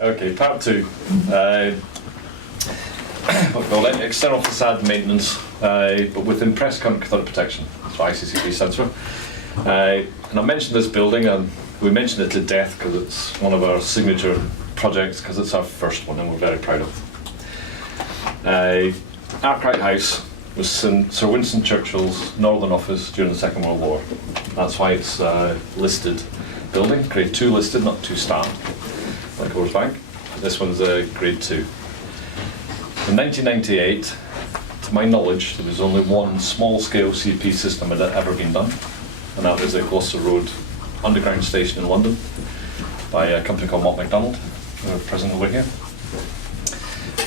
Okay, part two. What we call it, external facade maintenance, but with Impressed Current Cathodic Protection. That's what ICCP stands for. And I mentioned this building, and we mentioned it to death because it's one of our signature projects, because it's our first one and we're very proud of it. Arkwright House was Sir Winston Churchill's northern office during the Second World War. That's why it's a listed building, grade 2 listed, not 2-star, like Oars Bank. This one's a grade 2. In 1998, to my knowledge, there was only one small-scale CP system that had ever been done, and that was at Gloucester Road Underground Station in London by a company called Mott MacDonald, who are present over here,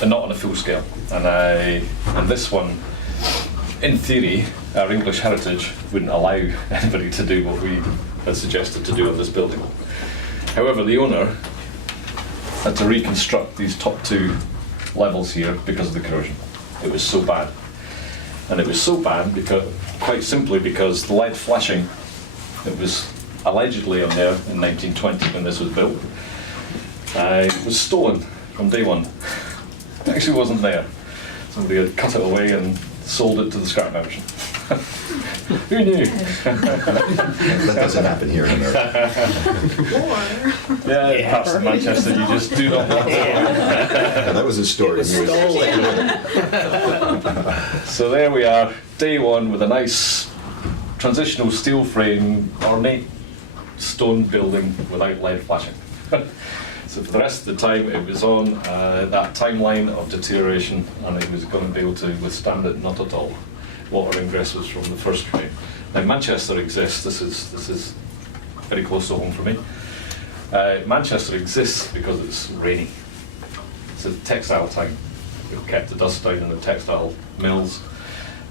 and not on a full scale. And this one, in theory, our English heritage wouldn't allow anybody to do what we had suggested to do on this building. However, the owner had to reconstruct these top two levels here because of the corrosion. It was so bad. And it was so bad because, quite simply because the lead flashing, it was allegedly on there in 1920 when this was built, it was stolen from day one. It actually wasn't there. Somebody had cut it away and sold it to the scrap merchant. Who knew? That doesn't happen here in America. Yeah, perhaps in Manchester you just do not want to. That was a story. So there we are, day one, with a nice transitional steel frame, ornate stone building without lead flashing. So for the rest of the time it was on that timeline of deterioration, and it was going to be able to withstand it not at all. Water ingress was from the first frame. Now Manchester exists, this is very close to home for me. Manchester exists because it's rainy. It's a textile town. We've kept the dust down in the textile mills.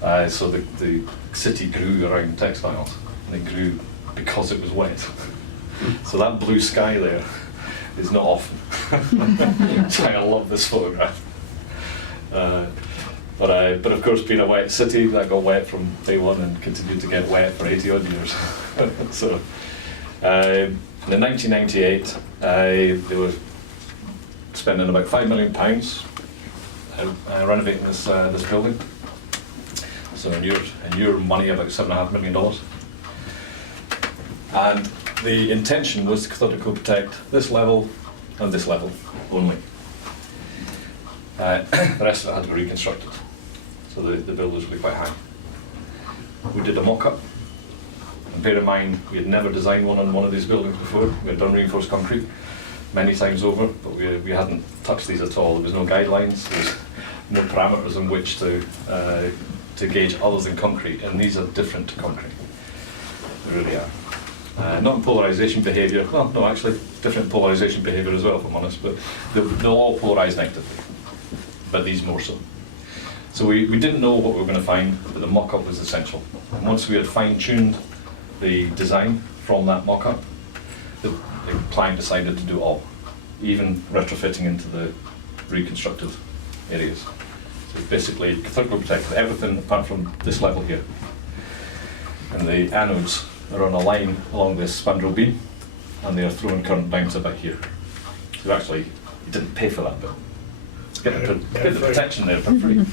So the city grew around textiles, and it grew because it was wet. So that blue sky there is not often. So I love this photograph. But of course, being a wet city, that got wet from day one and continued to get wet for 80 odd years. So in 1998, they were spending about £5 million renovating this building. So in your money, about $7.5 million. And the intention was to cathodically protect this level and this level only. The rest of it had to be reconstructed. So the build was really quite high. We did a mock-up. And bear in mind, we had never designed one on one of these buildings before. We had done reinforced concrete many times over, but we hadn't touched these at all. There was no guidelines, there was no parameters in which to gauge other than concrete, and these are different to concrete. They really are. Not in polarization behaviour, well, no, actually, different polarization behaviour as well, if I'm honest, but they'll all polarize negatively, but these more so. So we didn't know what we were going to find, but the mock-up was essential. And once we had fine-tuned the design from that mock-up, the client decided to do it all, even retrofitting into the reconstructed areas. So basically, cathodically protected everything apart from this level here. And the anodes are on a line along this spandrel beam, and they are throwing current down to about here. So actually, you didn't pay for that bit. Get the protection there for free.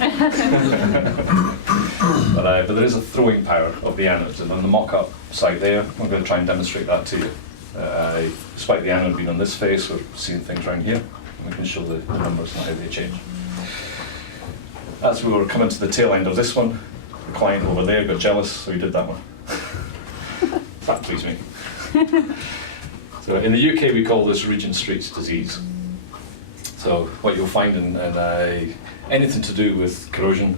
But there is a throwing power of the anodes, and on the mock-up side there, I'm going to try and demonstrate that to you. Despite the anode being on this face, we're seeing things around here, and we can show the numbers and how they change. As we were coming to the tail end of this one, the client over there got jealous, so he did that one. That pleased me. So in the UK, we call this Regent Street's disease. So what you'll find in anything to do with corrosion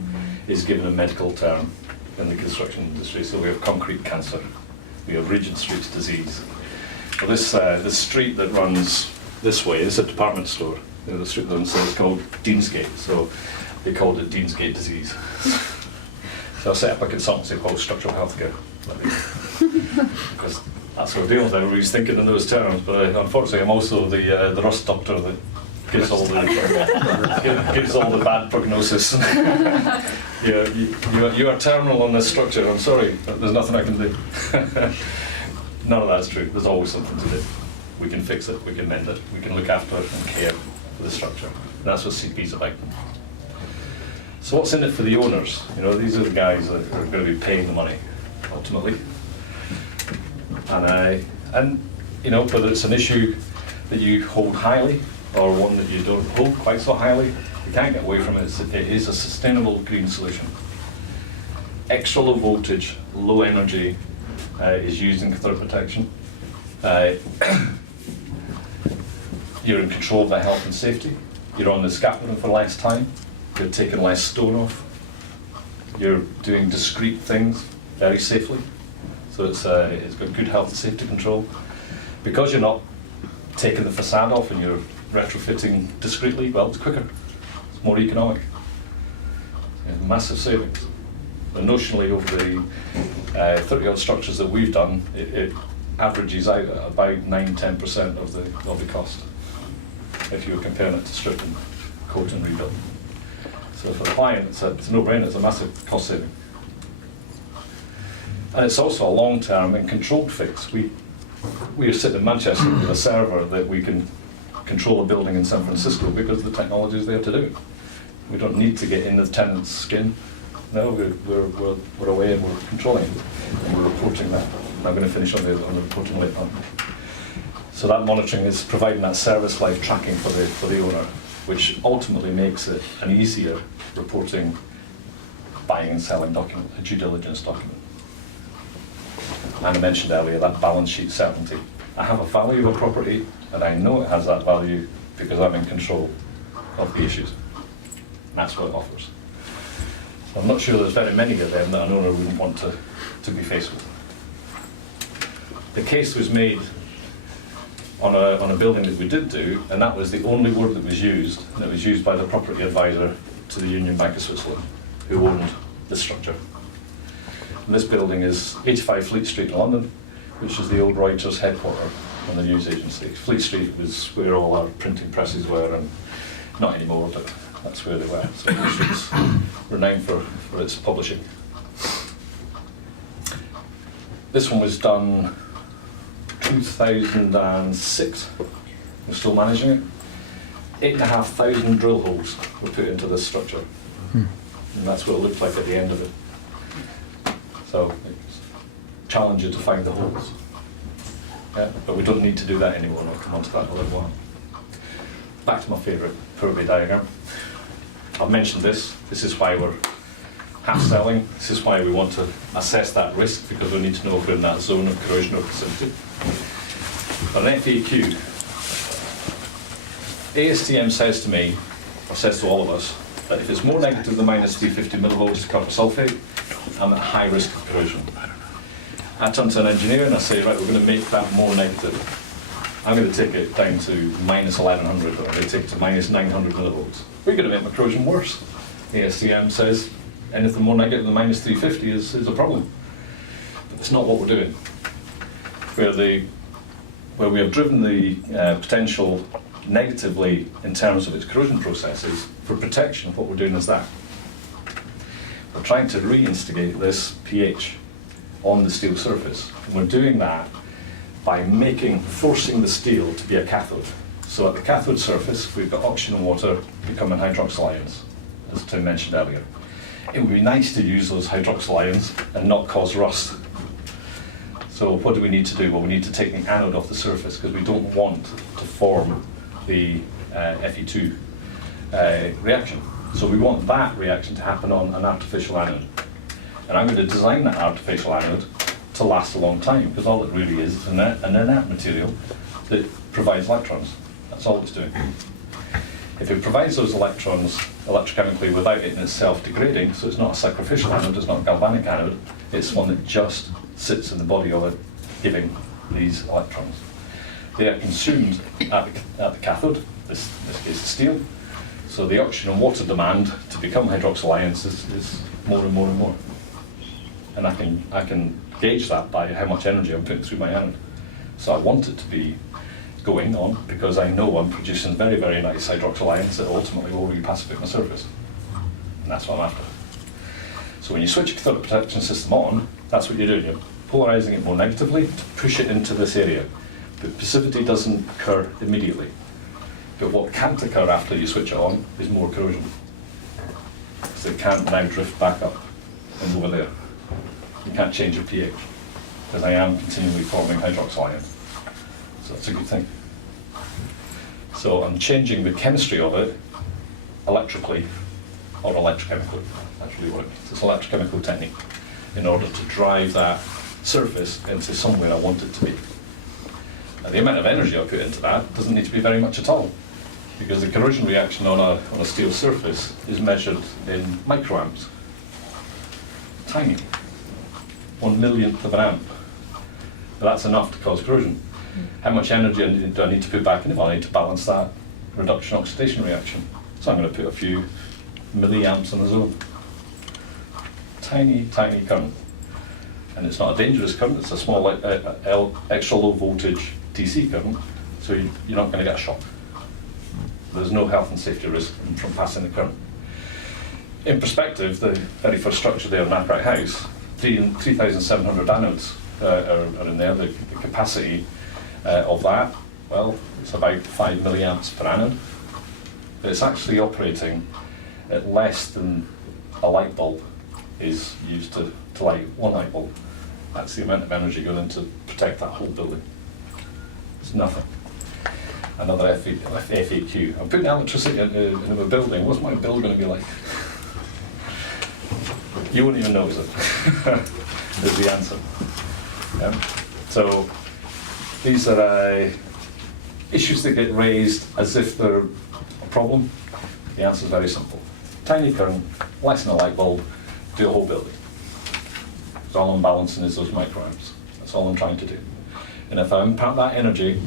is given a medical term in the construction industry. So we have concrete cancer, we have Regent Street's disease. Well, this street that runs this way is a department store. You know, the street that runs is called Deansgate, so they called it Deansgate disease. So I set up a consultancy called Structural Healthcare, because that's what we're dealing with. Everybody's thinking in those terms, but unfortunately I'm also the rust doctor that gives all the bad prognosis. You are terminal on this structure. I'm sorry, but there's nothing I can do. None of that's true. There's always something to do. we can fix it, we can mend it, we can look after it and care for the structure. And that's what CP is about. So what's in it for the owners? You know, these are the guys that are going to be paying the money, ultimately. And you know, whether it's an issue that you hold highly or one that you don't hold quite so highly, you can't get away from it. It is a sustainable green solution. Extra low voltage, low energy is used in cathodic protection. You're in control of their health and safety. You're on the scaffolding for less time. You're taking less stone off. You're doing discrete things very safely. So it's got good health and safety control. Because you're not taking the facade off and you're retrofitting discreetly, well, it's quicker. It's more economic. Massive savings. But notionally, over the 30-odd structures that we've done, it averages out at about 9–10% of the cost, if you were comparing it to strip and coat and rebuild. So for the client, it's a no-brainer. It's a massive cost saving. And it's also a long-term and controlled fix. We are sitting in Manchester with a server that we can control a building in San Francisco because the technology is there to do it. We don't need to get in the tenant's skin. No, we're away and we're controlling it. And we're reporting that. I'm going to finish on the reporting later on. So that monitoring is providing that service life tracking for the owner, which ultimately makes it an easier reporting, buying and selling document, a due diligence document. And I mentioned earlier that balance sheet certainty. I have a value of a property and I know it has that value because I'm in control of the issues. That's what it offers. So I'm not sure there's very many of them that an owner wouldn't want to be faced with. The case was made on a building that we did do, and that was the only word that was used, and it was used by the property advisor to the Union Bank of Switzerland, who owned this structure. And this building is 85 Fleet Street in London, which is the old Reuters headquarters and the news agency. Fleet Street was where all our printing presses were, and not anymore, but that's where they were. So Fleet Street's renowned for its publishing. This one was done 2006. We're still managing it. 8,500 drill holes were put into this structure. And that's what it looked like at the end of it. So it's challenging to find the holes. Yeah, but we don't need to do that anymore, and I'll come on to that in a little while. Back to my favourite probate diagram. I've mentioned this. This is why we're half selling. This is why we want to assess that risk, because we need to know if we're in that zone of corrosion or vicinity. But an FAQ, ASTM says to me, or says to all of us, that if it's more negative than minus 350 millivolts copper sulfate, I'm at high risk of corrosion. I turn to an engineer and I say, right, we're going to make that more negative. I'm going to take it down to minus 1100, or I'm going to take it to minus 900 millivolts. We're going to make my corrosion worse. ASTM says anything more negative than minus 350 is a problem. But it's not what we're doing. Where we have driven the potential negatively in terms of its corrosion processes, for protection, what we're doing is that. We're trying to reinstigate this pH on the steel surface. And we're doing that by forcing the steel to be a cathode. So at the cathode surface, we've got oxygen and water becoming hydroxyl ions, as Tim mentioned earlier. It would be nice to use those hydroxyl ions and not cause rust. So what do we need to do? Well, we need to take the anode off the surface because we don't want to form the Fe2 reaction. So we want that reaction to happen on an artificial anode. And I'm going to design that artificial anode to last a long time, because all it really is an inert material that provides electrons. That's all it's doing. If it provides those electrons electrochemically without it in itself degrading, so it's not a sacrificial anode, it's not a galvanic anode, it's one that just sits in the body of it, giving these electrons. They are consumed at the cathode, this case is steel, so the oxygen and water demand to become hydroxyl ions is more and more and more. And I can gauge that by how much energy I'm putting through my anode. So I want it to be going on because I know I'm producing very, very nice hydroxyl ions that ultimately will repacificate my surface. And that's what I'm after. So when you switch your cathodic protection system on, that's what you're doing. You're polarizing it more negatively to push it into this area. But passivity doesn't occur immediately. But what can't occur after you switch it on is more corrosion. So it can't now drift back up and over there. You can't change your pH, because I am continually forming hydroxyl ion. So that's a good thing. So I'm changing the chemistry of it electrically or electrochemically. That's really what it means. It's an electrochemical technique in order to drive that surface into somewhere I want it to be. Now, the amount of energy I put into that doesn't need to be very much at all, because the corrosion reaction on a steel surface is measured in microamps. Tiny. 1/1,000,000th of an amp. But that's enough to cause corrosion. How much energy do I need to put back in it? Well, I need to balance that reduction oxidation reaction. So I'm going to put a few milliamps in the zone. Tiny, tiny current. And it's not a dangerous current, it's a small extra low voltage DC current, so you're not going to get a shock. There's no health and safety risk from passing the current. In perspective, the very first structure there in Upright House, 3,700 anodes are in there. The capacity of that, well, it's about 5 milliamps per anode. But it's actually operating at less than a light bulb is used to light one light bulb. That's the amount of energy going in to protect that whole building. It's nothing. Another FAQ. I'm putting electricity in a building. What's my bill going to be like? You wouldn't even notice it, is the answer. So these are issues that get raised as if they're a problem. The answer is very simple. Tiny current, less than a light bulb, do a whole building. So all I'm balancing is those microamps. That's all I'm trying to do. And if I impart that energy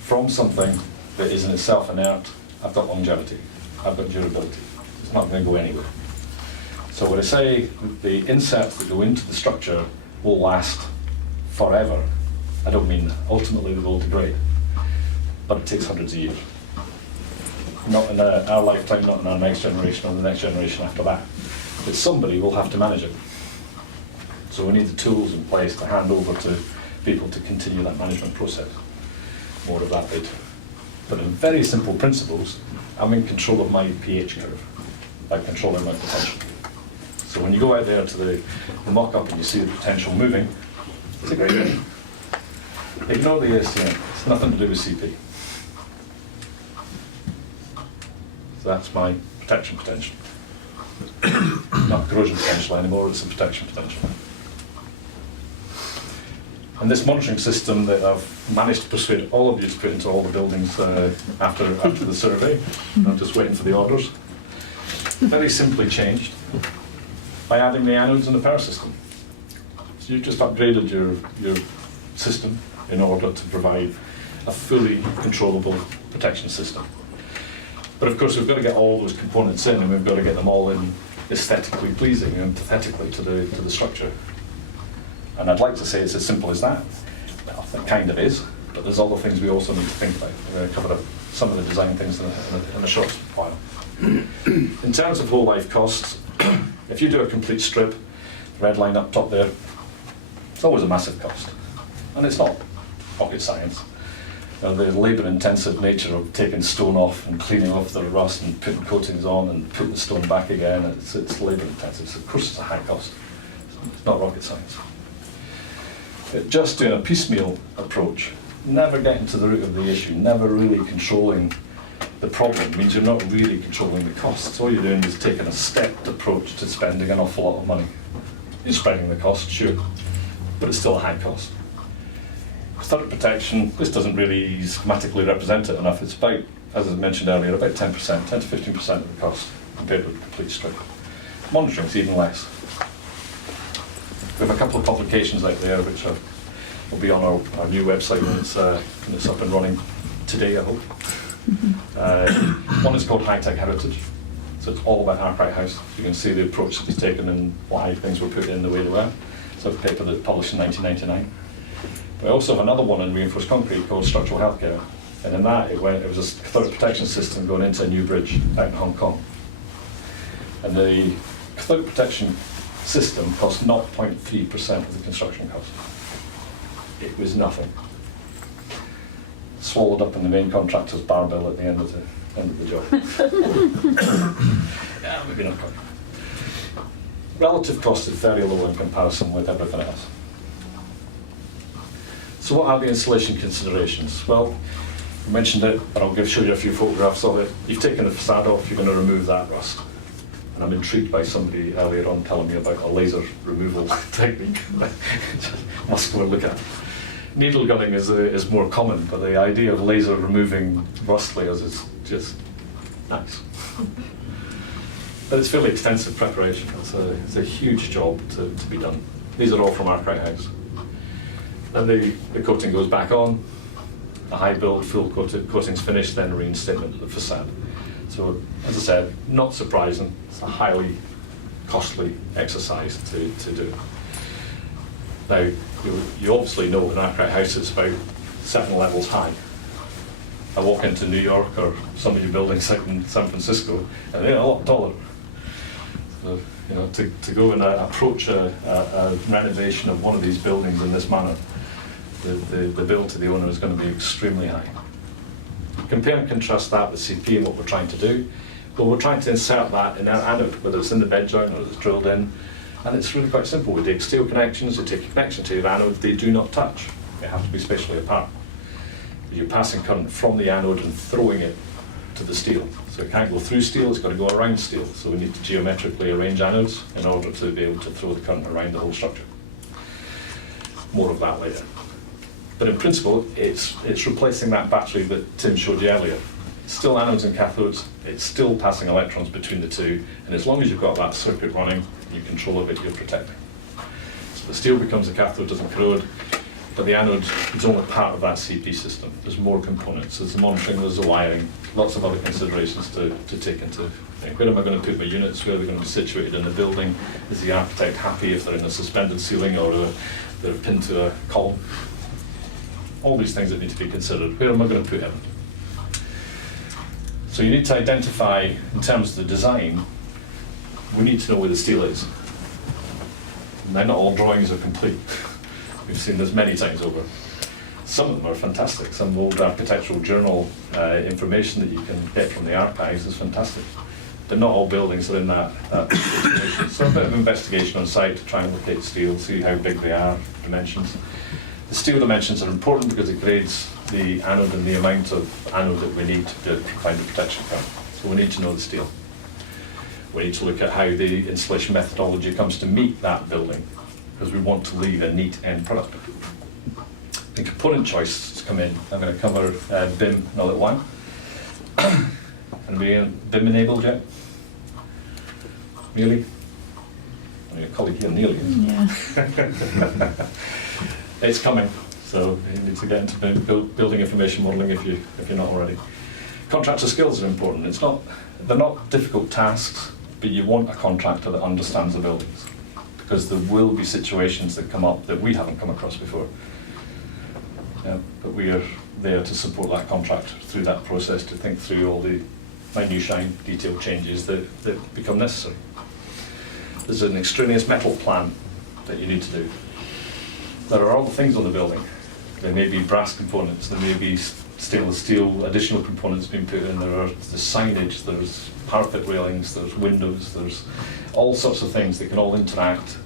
from something that is in itself inert, I've got longevity, I've got durability. It's not going to go anywhere. So when I say the inserts that go into the structure will last forever, I don't mean ultimately they will degrade, but it takes hundreds of years. Not in our lifetime, not in our next generation or the next generation after that. But somebody will have to manage it. So we need the tools in place to hand over to people to continue that management process. More of that later. But in very simple principles, I'm in control of my pH curve by controlling my potential. So when you go out there to the mock-up and you see the potential moving, it's a great thing. Ignore the ASTM, it's nothing to do with CP. So that's my protection potential. Not corrosion potential anymore, it's a protection potential. And this monitoring system that I've managed to persuade all of you to put into all the buildings after the survey, I'm just waiting for the orders, very simply changed by adding the anodes in the power system. So you've just upgraded your system in order to provide a fully controllable protection system. But of course we've got to get all those components in, and we've got to get them all in aesthetically pleasing and empathetically to the structure. And I'd like to say it's as simple as that. Well, it kind of is, but there's other things we also need to think about. We're going to cover some of the design things in a short while. In terms of whole life costs, if you do a complete strip, red line up top there, it's always a massive cost. And it's not rocket science. The labour-intensive nature of taking stone off and cleaning off the rust and putting coatings on and putting the stone back again, it's labour-intensive. So of course it's a high cost. It's not rocket science. Just doing a piecemeal approach, never getting to the root of the issue, never really controlling the problem, means you're not really controlling the costs. All you're doing is taking a stepped approach to spending an awful lot of money. You're spreading the cost, sure, but it's still a high cost. Cathodic protection, this doesn't really schematically represent it enough. It's about, as I mentioned earlier, about 10%, 10 to 15% of the cost compared with a complete strip. Monitoring is even less. We have a couple of publications out there which will be on our new website when it's up and running today, I hope. One is called High-Tech Heritage. So it's all about Upright House. You can see the approach that was taken and why things were put in the way they were. So it's a paper that was published in 1999. We also have another one in reinforced concrete called Structural Healthcare. And in that, it was a cathodic protection system going into a new bridge out in Hong Kong. And the cathodic protection system cost 0.3% of the construction cost. It was nothing. swallowed up in the main contractor's bar bill at the end of the job. Yeah, maybe not quite. Relative cost is very low in comparison with everything else. So what are the installation considerations? Well, I mentioned it, but I'll show you a few photographs of it. You've taken the facade off, you're going to remove that rust. And I'm intrigued by somebody earlier on telling me about a laser removal technique. Must go and look at it. Needle gunning is more common, but the idea of laser removing rust layers is just nice. But it's fairly extensive preparation. It's a huge job to be done. These are all from our House. Then the coating goes back on, the high build, full coating's finished, then reinstatement of the facade. So, as I said, not surprising, it's a highly costly exercise to do. Now, you obviously know an Arkwright house is about 7 levels high. I walk into New York or some of your buildings out in San Francisco, and they're a lot taller. So, you know, to go and approach a renovation of one of these buildings in this manner, the bill to the owner is going to be extremely high. Compare and contrast that with CP and what we're trying to do. Well, we're trying to insert that in our anode, whether it's in the bed joint or it's drilled in, and it's really quite simple. We take steel connections, you take a connection to your anode, they do not touch. They have to be spatially apart. You're passing current from the anode and throwing it to the steel. So it can't go through steel, it's got to go around steel. So we need to geometrically arrange anodes in order to be able to throw the current around the whole structure. More of that later. But in principle, it's replacing that battery that Tim showed you earlier. It's still anodes and cathodes, it's still passing electrons between the two, and as long as you've got that circuit running, you control of it, you're protecting. So the steel becomes a cathode, doesn't corrode, but the anode is only part of that CP system. There's more components, there's the monitoring, there's the wiring, lots of other considerations to take into. Where am I going to put my units? Where are they going to be situated in the building? Is the architect happy if they're in a suspended ceiling or they're pinned to a column? All these things that need to be considered. Where am I going to put them? So you need to identify, in terms of the design, we need to know where the steel is. Now, not all drawings are complete. We've seen this many times over. Some of them are fantastic. Some old architectural journal information that you can get from the archives is fantastic. But not all buildings are in that situation. So a bit of investigation on site to try and locate steel, see how big they are, dimensions. The steel dimensions are important because it grades the anode and the amount of anode that we need to provide the protection current. So we need to know the steel. We need to look at how the installation methodology comes to meet that building, because we want to leave a neat end product. The component choices come in. I'm going to cover BIM in a little while. And we BIM enabled yet? Nearly? Your colleague here, nearly. Yeah. It's coming, so you need to get into building information modelling if you're not already. Contractor skills are important. They're not difficult tasks, but you want a contractor that understands the buildings, because there will be situations that come up that we haven't come across before. But we are there to support that contractor through that process, to think through all the minutiae detailed changes that become necessary. There's an extraneous metal plan that you need to do. There are other things on the building. There may be brass components, there may be stainless steel additional components being put in, there's signage, there's parapet railings, there's windows, there's all sorts of things that can all interact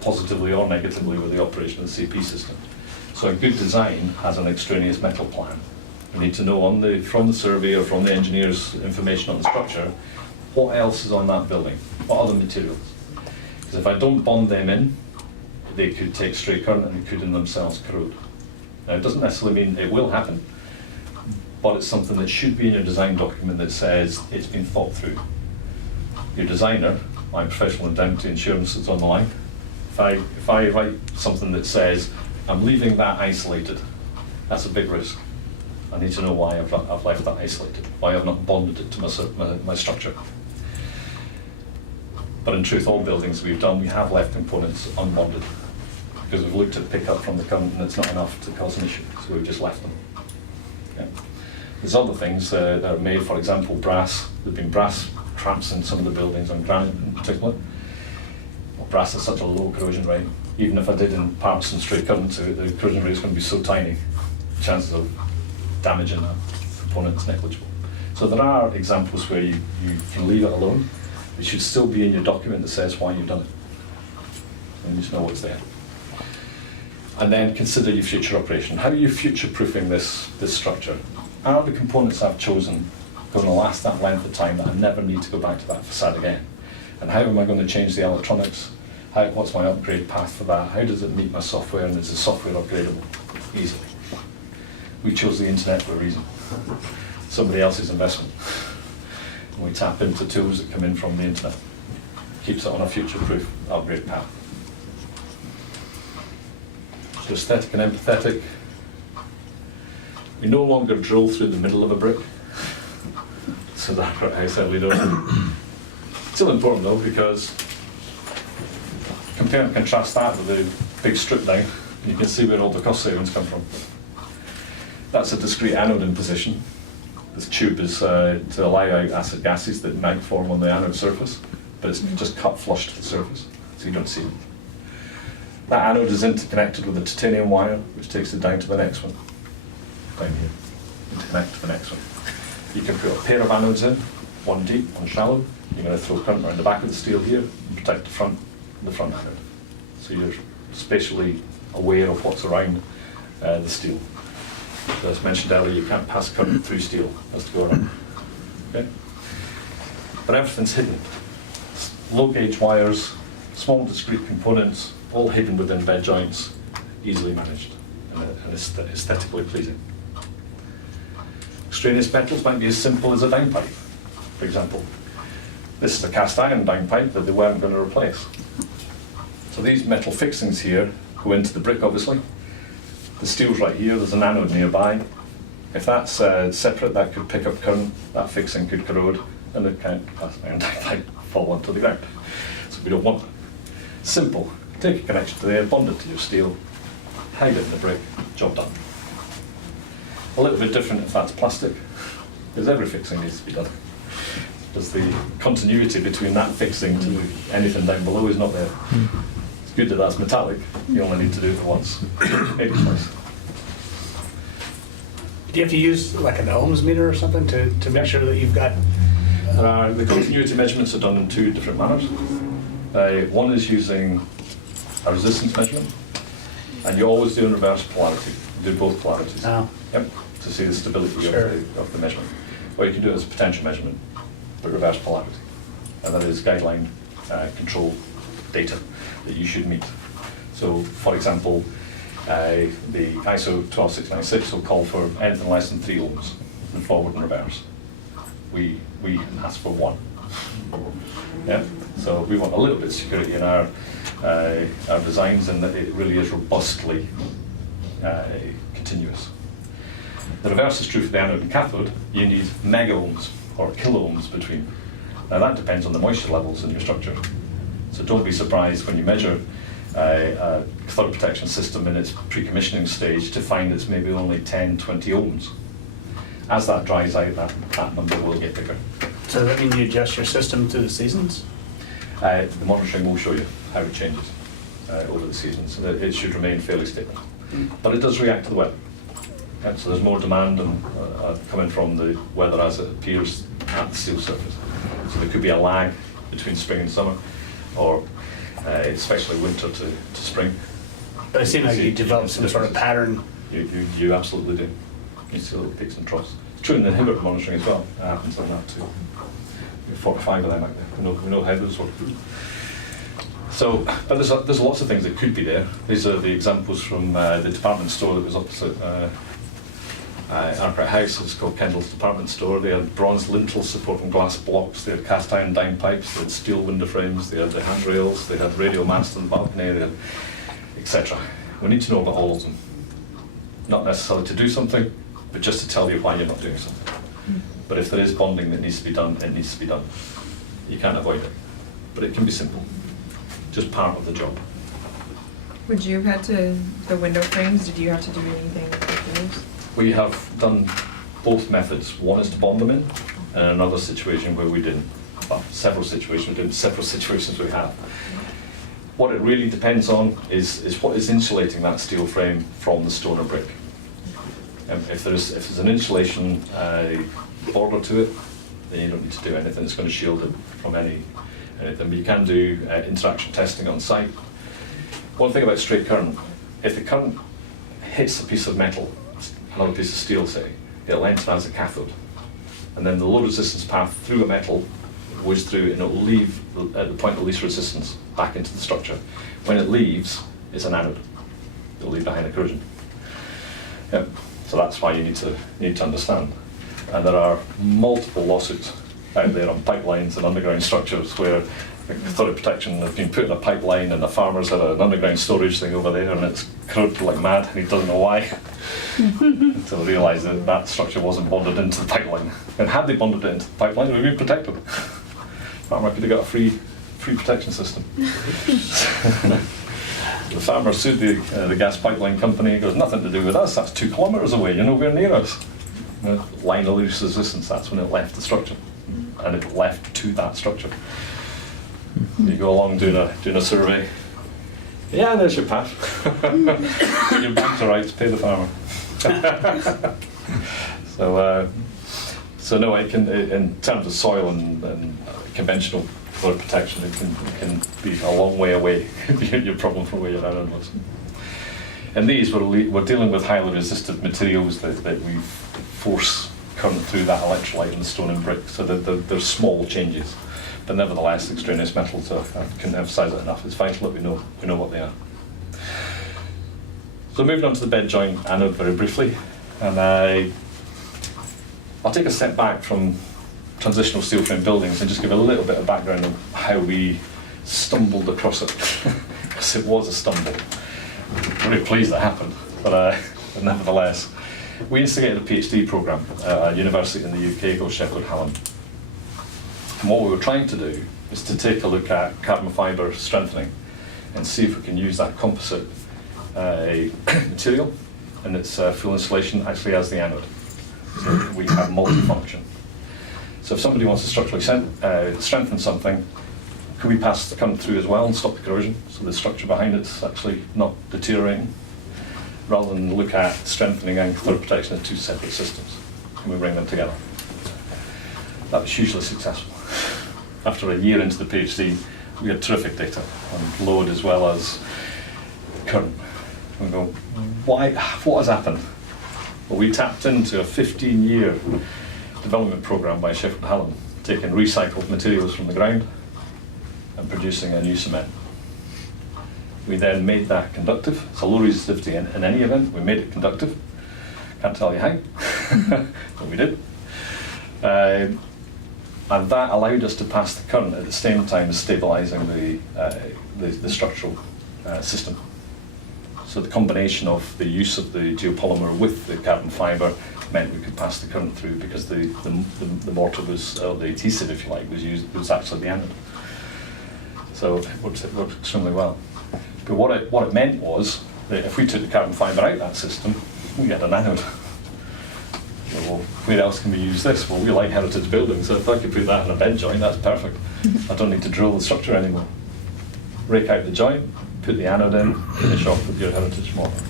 positively or negatively with the operation of the CP system. So a good design has an extraneous metal plan. You need to know from the survey or from the engineer's information on the structure, what else is on that building, what other materials. Because if I don't bond them in, they could take stray current and they could in themselves corrode. Now, it doesn't necessarily mean it will happen, but it's something that should be in your design document that says it's been thought through. Your designer, my professional indemnity insurance is on the line. If I write something that says, I'm leaving that isolated, that's a big risk. I need to know why I've left that isolated, why I've not bonded it to my structure. But in truth, all buildings we've done, we have left components unbonded, because we've looked at pickup from the current and it's not enough to cause an issue, so we've just left them. Yeah. There's other things that are made, for example, brass. There've been brass traps in some of the buildings on granite in particular. Well, brass has such a low corrosion rate. Even if I did in parts and stray current to it, the corrosion rate is going to be so tiny. Chances of damage in that component is negligible. So there are examples where you can leave it alone. It should still be in your document that says why you've done it. And you just know what's there. And then consider your future operation. How are you future-proofing this structure? Are the components I've chosen going to last that length of time that I never need to go back to that facade again? And how am I going to change the electronics? What's my upgrade path for that? How does it meet my software, and is the software upgradable easily? We chose the internet for a reason. Somebody else's investment. And we tap into tools that come in from the internet. Keeps it on a future-proof upgrade path. So aesthetic and empathetic. We no longer drill through the middle of a brick. So that I certainly don't. Still important though, because compare and contrast that with the big strip down, and you can see where all the cost savings come from. That's a discrete anode in position. This tube is to allow out acid gases that might form on the anode surface, but it's just cut flush to the surface, so you don't see them. That anode is interconnected with a titanium wire, which takes it down to the next one. Down here, interconnect to the next one. You can put a pair of anodes in, one deep, one shallow. You're going to throw current around the back of the steel here and protect the front anode. So you're spatially aware of what's around the steel. So as mentioned earlier, you can't pass current through steel, it has to go around. Okay? But everything's hidden. Low gauge wires, small discrete components, all hidden within bed joints, easily managed and aesthetically pleasing. Extraneous metals might be as simple as a downpipe, for example. This is a cast iron downpipe that they weren't going to replace. So these metal fixings here go into the brick, obviously. The steel's right here, there's an anode nearby. If that's separate, that could pick up current, that fixing could corrode, and the cast iron downpipe fall onto the ground. So we don't want that. Simple. Take a connection to there, bond it to your steel, hide it in the brick, job done. A little bit different if that's plastic, because every fixing needs to be done. Because the continuity between that fixing to anything down below is not there. It's good that that's metallic, you only need to do it once, maybe twice. Do you have to use like an ohms meter or something to make sure that you've got... The continuity measurements are done in two different manners. One is using a resistance measurement, and you always do in reverse polarity. You do both polarities. Oh. Yep, to see the stability Sure. of the measurement. Or you can do it as a potential measurement, but reverse polarity. And that is guideline control data that you should meet. So, for example, the ISO 12696 will call for anything less than 3 ohms in forward and reverse. We ask for 1. Yeah? So we want a little bit of security in our designs, and that it really is robustly continuous. The reverse is true for the anode and cathode. You need mega ohms or kilo ohms between. Now that depends on the moisture levels in your structure. So don't be surprised when you measure a cathodic protection system in its pre-commissioning stage to find it's maybe only 10, 20 ohms. As that dries out, that number will get bigger. So does that mean you adjust your system through the seasons? The monitoring will show you how it changes over the season, so that it should remain fairly stable. But it does react to the weather. Okay, so there's more demand coming from the weather as it appears at the steel surface. So there could be a lag between spring and summer, or especially winter to spring. But it seems like you develop some sort of pattern. You absolutely do. You see little peaks and troughs. It's true in the inhibitor monitoring as well. It happens on that too. We have 45 of them out there. We know how those work. So, but there's lots of things that could be there. These are the examples from the department store that was opposite Arkwright House. It's called Kendall's Department Store. They had bronze lintels supporting glass blocks. They had cast iron downpipes. They had steel window frames. They had the handrails. They had radio masts on the balcony. They had etc. We need to know about all of them. Not necessarily to do something, but just to tell you why you're not doing something. But if there is bonding that needs to be done, it needs to be done. You can't avoid it, but it can be simple. Just part of the job. Would you have had to, the window frames, did you have to do anything with those? We have done both methods. One is to bond them in, and another situation where we didn't. Well, several situations we didn't, several situations we have. What it really depends on is what is insulating that steel frame from the stone or brick. If there's an insulation border to it, then you don't need to do anything. It's going to shield it from anything. But you can do interaction testing on site. One thing about straight current, if the current hits a piece of metal, another piece of steel, say, it'll enter as a cathode. And then the low resistance path through a metal goes through and it'll leave at the point of least resistance back into the structure. When it leaves, it's an anode. It'll leave behind a corrosion. Yep. So that's why you need to understand. And there are multiple lawsuits out there on pipelines and underground structures where cathodic protection has been put in a pipeline and the farmer's had an underground storage thing over there and it's corroded like mad and he doesn't know why until he realised that that structure wasn't bonded into the pipeline. And had they bonded it into the pipeline, it would have been protected. Farmer could have got a free protection system. The farmer sued the gas pipeline company. It goes, nothing to do with us, that's 2 kilometres away, you're nowhere near us. Line of least resistance, that's when it left the structure. And it left to that structure. You go along doing a survey. Yeah, there's your path. Put your bank to rights, pay the farmer. So no, it can, in terms of soil and conventional flood protection, it can be a long way away. Your problem from where your anode was. And these we're dealing with highly resistant materials that we force current through that electrolyte and stone and brick. So they're small changes. But nevertheless, extraneous metals, I couldn't emphasise it enough. It's vital that we know what they are. So moving on to the bed joint anode very briefly, and I'll take a step back from transitional steel frame buildings and just give a little bit of background on how we stumbled across it, because it was a stumble. I'm really pleased that happened, but nevertheless, we instigated a PhD programme at a university in the UK called Sheffield Hallam. And what we were trying to do is to take a look at carbon fibre strengthening and see if we can use that composite material and its full insulation actually as the anode. So we have multifunction. So if somebody wants to structurally strengthen something, could we pass the current through as well and stop the corrosion so the structure behind it's actually not deteriorating? Rather than look at strengthening and cathodic protection as 2 separate systems. Can we bring them together? That was hugely successful. After a year into the PhD, we had terrific data on load as well as current. We go, what has happened? Well, we tapped into a 15-year development program by Sheffield Hallam, taking recycled materials from the ground and producing a new cement. We then made that conductive. It's a low resistivity in any event. We made it conductive. Can't tell you how, but we did. And that allowed us to pass the current at the same time as stabilising the structural system. So the combination of the use of the geopolymer with the carbon fibre meant we could pass the current through because the mortar was, or the adhesive if you like, was actually the anode. So it worked extremely well. But what it meant was that if we took the carbon fibre out of that system, we had an anode. Well, where else can we use this? Well, we like heritage buildings, so if I could put that in a bed joint, that's perfect. I don't need to drill the structure anymore. Rake out the joint, put the anode in, finish off with your heritage mortar.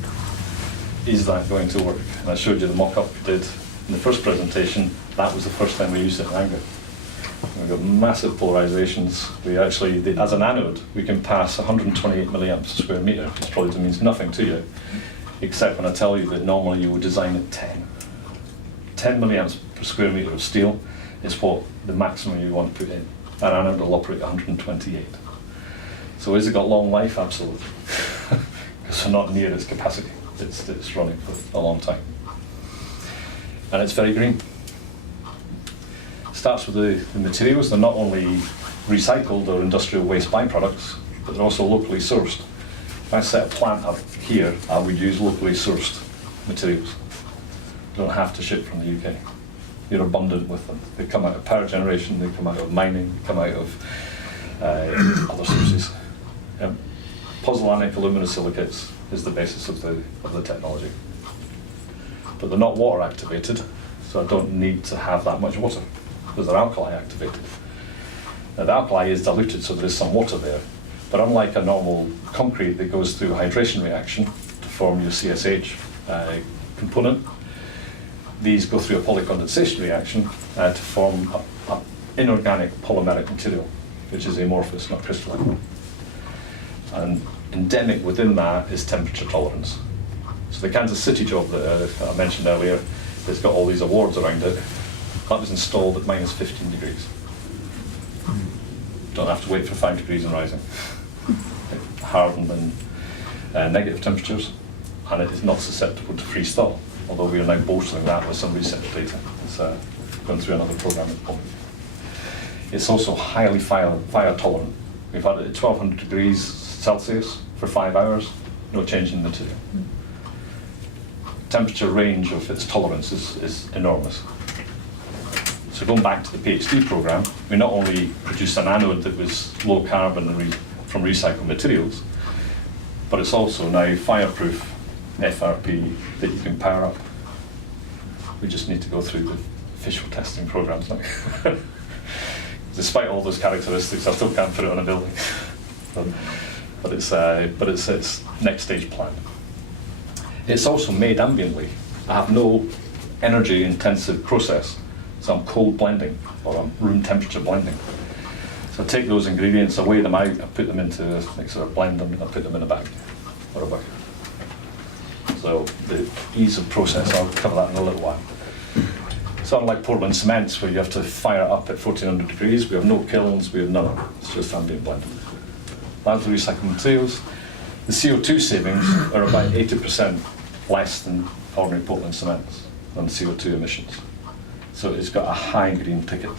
Is that going to work? And I showed you the mock-up we did in the first presentation. That was the first time we used it in anger. We've got massive polarizations. We actually, as an anode, we can pass 128 milliamps per square metre, which probably means nothing to you, except when I tell you that normally you would design at 10. 10 milliamps per square metre of steel is what the maximum you want to put in. That anode will operate 128. So has it got long life? Absolutely. Because we're not near its capacity. It's running for a long time. And it's very green. Starts with the materials. They're not only recycled or industrial waste byproducts, but they're also locally sourced. If I set a plant up here, I would use locally sourced materials. You don't have to ship from the UK. You're abundant with them. They come out of power generation, they come out of mining, they come out of other sources. Pozzolanic aluminosilicates is the basis of the technology. But they're not water activated, so I don't need to have that much water, because they're alkali activated. Now the alkali is diluted, so there is some water there. But unlike a normal concrete that goes through a hydration reaction to form your CSH component, these go through a polycondensation reaction to form an inorganic polymeric material, which is amorphous, not crystalline. And endemic within that is temperature tolerance. So the Kansas City job that I mentioned earlier, that's got all these awards around it, that was installed at minus 15 degrees. Don't have to wait for 5 degrees and rising. It hardened in negative temperatures, and it is not susceptible to freeze thaw, although we are now bolstering that with some research data. It's going through another program at the moment. It's also highly fire tolerant. We've had it at 1200 degrees Celsius for 5 hours, no change in the material. Temperature range of its tolerance is enormous. So going back to the PhD program, we not only produced an anode that was low carbon and from recycled materials, but it's also now fireproof FRP that you can power up. We just need to go through the official testing programs now. Despite all those characteristics, I still can't put it on a building. But it's next stage plan. It's also made ambiently. I have no energy intensive process, so I'm cold blending or I'm room temperature blending. So I take those ingredients, I weigh them out, I put them into a mixer, I blend them, and I put them in a bag or a bucket. So the ease of process, I'll cover that in a little while. So unlike Portland cements, where you have to fire it up at 1400 degrees, we have no kilns, we have none. It's just ambient blending. Largely recycled materials. The CO2 savings are about 80% less than ordinary Portland cements on CO2 emissions. So it's got a high green ticket.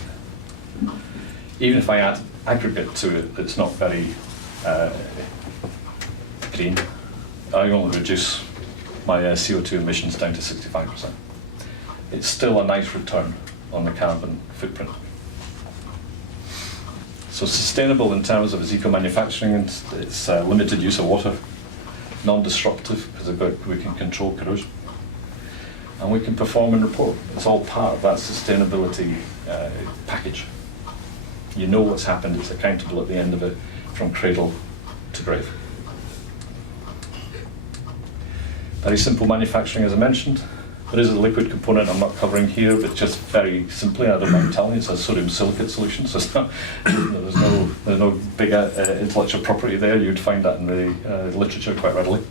Even if I add aggregate to it that's not very green, I only reduce my CO2 emissions down to 65%. It's still a nice return on the carbon footprint. So sustainable in terms of its eco-manufacturing, and its limited use of water, non-disruptive because we can control corrosion, and we can perform and report. It's all part of that sustainability package. You know what's happened, it's accountable at the end of it, from cradle to grave. Very simple manufacturing, as I mentioned. There is a liquid component I'm not covering here, but just very simply, I don't mind telling you, it's a sodium silicate solution, so it's not, there's no big intellectual property there. You'd find that in the literature quite readily.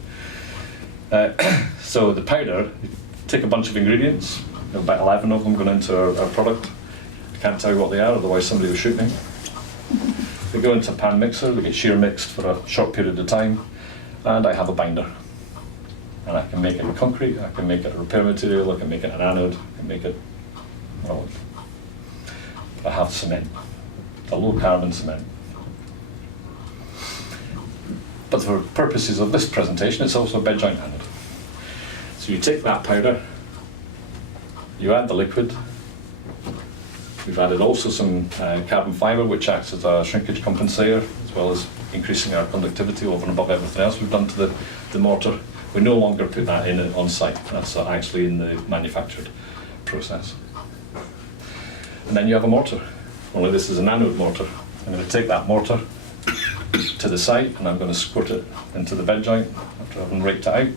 So the powder, you take a bunch of ingredients, about 11 of them going into our product. I can't tell you what they are, otherwise somebody will shoot me. They go into a pan mixer, they get shear mixed for a short period of time, and I have a binder. And I can make it concrete, I can make it a repair material, I can make it an anode, I can make it, well, I have cement, a low carbon cement. But for purposes of this presentation, it's also a bed joint anode. So you take that powder, you add the liquid. We've added also some carbon fibre, which acts as a shrinkage compensator, as well as increasing our conductivity over and above everything else we've done to the mortar. We no longer put that in on site. That's actually in the manufactured process. And then you have a mortar. Only this is an anode mortar. I'm going to take that mortar to the site and I'm going to squirt it into the bed joint after having raked it out.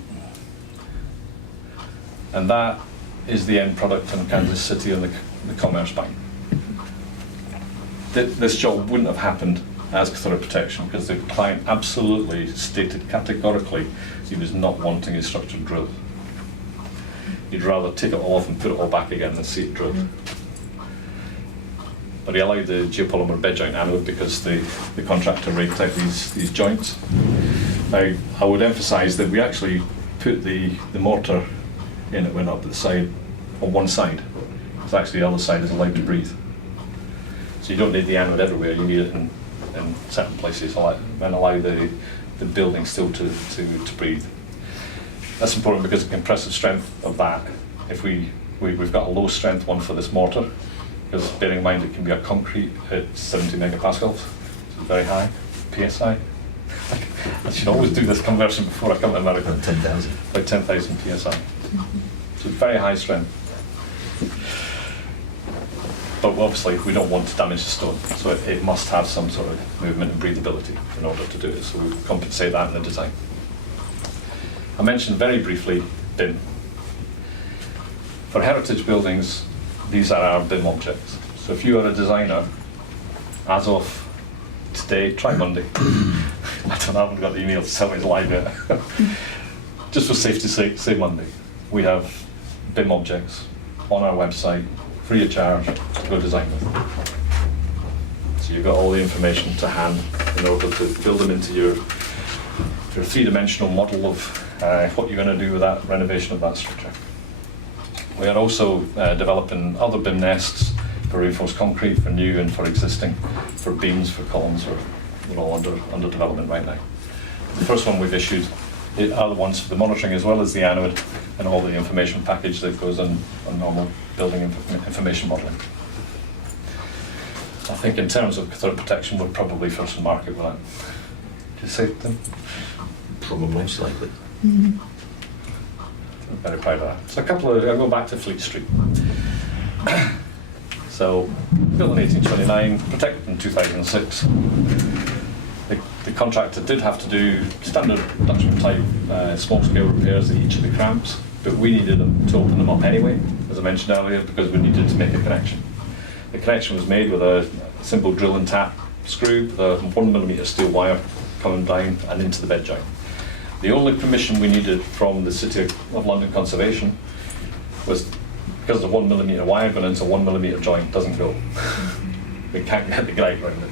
And that is the end product in Kansas City and the Commerce Bank. This job wouldn't have happened as cathodic protection because the client absolutely stated categorically he was not wanting his structure drilled. He'd rather take it all off and put it all back again than see it drilled. But he allowed the geopolymer bed joint anode because the contractor raked out these joints. Now, I would emphasise that we actually put the mortar in, it went up the side, on one side. So actually the other side is allowed to breathe. So you don't need the anode everywhere, you need it in certain places and allow the building still to breathe. That's important because the compressive strength of that, if we've got a low strength one for this mortar, because bearing in mind it can be a concrete at 70 megapascals, so very high PSI. I should always do this conversion before I come to America. About 10,000. About 10,000 PSI. So very high strength. But obviously we don't want to damage the stone, so it must have some sort of movement and breathability in order to do it, so we compensate that in the design. I mentioned very briefly BIM. For heritage buildings, these are our BIM objects. So if you are a designer, as of today, try Monday. I haven't got the email to tell me it's live yet. Just for safety's sake, say Monday. We have BIM objects on our website, free of charge, to go design with. So you've got all the information to hand in order to build them into your three-dimensional model of what you're going to do with that renovation of that structure. We are also developing other BIM nests for reinforced concrete, for new and for existing, for beams, for columns. They're all under development right now. The first one we've issued are the ones for the monitoring as well as the anode and all the information package that goes on normal building information modelling. I think in terms of cathodic protection, we're probably first in market with that. Do you say them? Probably most likely. Mm-hmm. I'm very proud of that. So I'll go back to Fleet Street. So, built in 1829, protected in 2006. The contractor did have to do standard Dutchman type small-scale repairs at each of the cramps, but we needed them to open them up anyway, as I mentioned earlier, because we needed to make a connection. The connection was made with a simple drill and tap screw with a 1mm steel wire coming down and into the bed joint. The only permission we needed from the City of London Conservation was because the 1mm wire going into a 1mm joint doesn't go. We can't get the guide around it.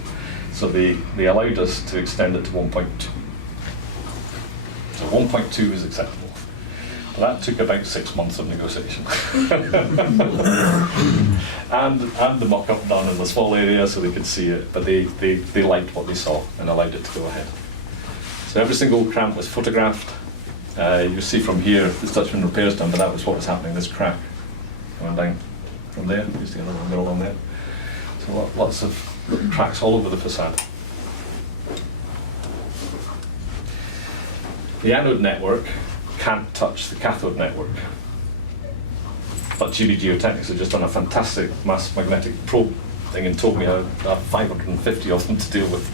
So they allowed us to extend it to 1.2. So 1.2 is acceptable. But that took about 6 months of negotiation. and the mock-up done in the small area so they could see it, but they liked what they saw and allowed it to go ahead. So every single cramp was photographed. You see from here, this Dutchman repairs done, but that was what was happening, this crack going down from there. You see another middle on there. So lots of cracks all over the facade. The anode network can't touch the cathode network. But GD Geotechnics have just done a fantastic mass magnetic probe thing and told me I have 550 of them to deal with.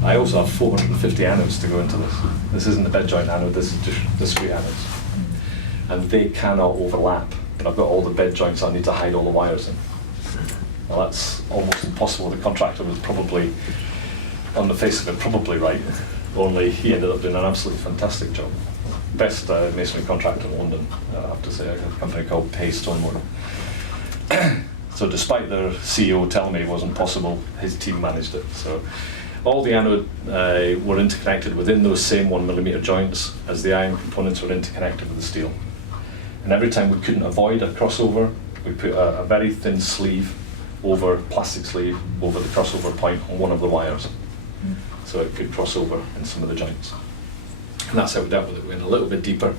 I also have 450 anodes to go into this. This isn't a bed joint anode, this is just discrete anodes. And they cannot overlap. But I've got all the bed joints I need to hide all the wires in. Well, that's almost impossible. The contractor was probably, on the face of it, probably right. Only he ended up doing an absolutely fantastic job. Best masonry contractor in London, I have to say, a company called Pay Stonework. So despite their CEO telling me it wasn't possible, his team managed it. So all the anode were interconnected within those same 1mm joints as the iron components were interconnected with the steel. And every time we couldn't avoid a crossover, we put a very thin sleeve plastic sleeve over the crossover point on one of the wires. So it could cross over in some of the joints. And that's how we dealt with it. We went a little bit deeper,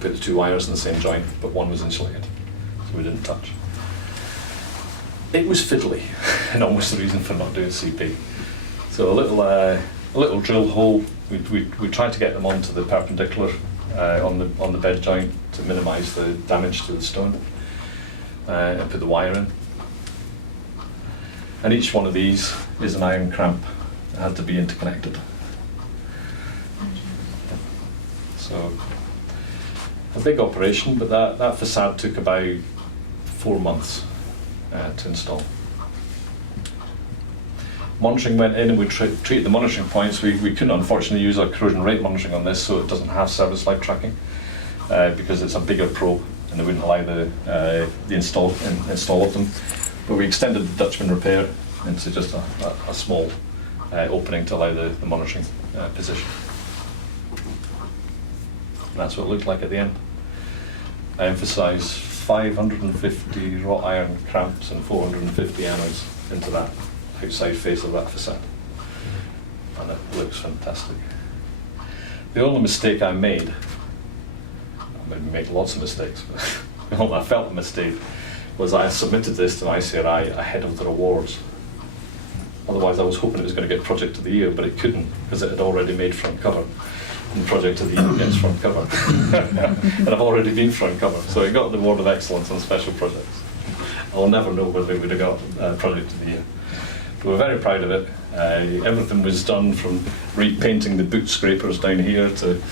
put the two wires in the same joint, but one was insulated, so we didn't touch. It was fiddly, and almost the reason for not doing CP. So a little drill hole. We tried to get them onto the perpendicular on the bed joint to minimise the damage to the stone, and put the wire in. And each one of these is an iron cramp. It had to be interconnected. So a big operation, but that facade took about 4 months to install. Monitoring went in and we treated the monitoring points. We couldn't unfortunately use our corrosion rate monitoring on this, so it doesn't have service life tracking because it's a bigger probe and they wouldn't allow the install of them. But we extended the Dutchman repair into just a small opening to allow the monitoring position. And that's what it looked like at the end. I emphasise 550 wrought iron cramps and 450 anodes into that outside face of that facade. And it looks fantastic. The only mistake I made, I maybe make lots of mistakes, but the only I felt a mistake was I submitted this to ICRI ahead of the awards. Otherwise I was hoping it was going to get Project of the Year, but it couldn't because it had already made front cover. And Project of the Year gets front cover. And I've already been front cover, so it got the Award of Excellence on Special Projects. I'll never know whether we would have got Project of the Year. But we're very proud of it. Everything was done from repainting the boot scrapers down here to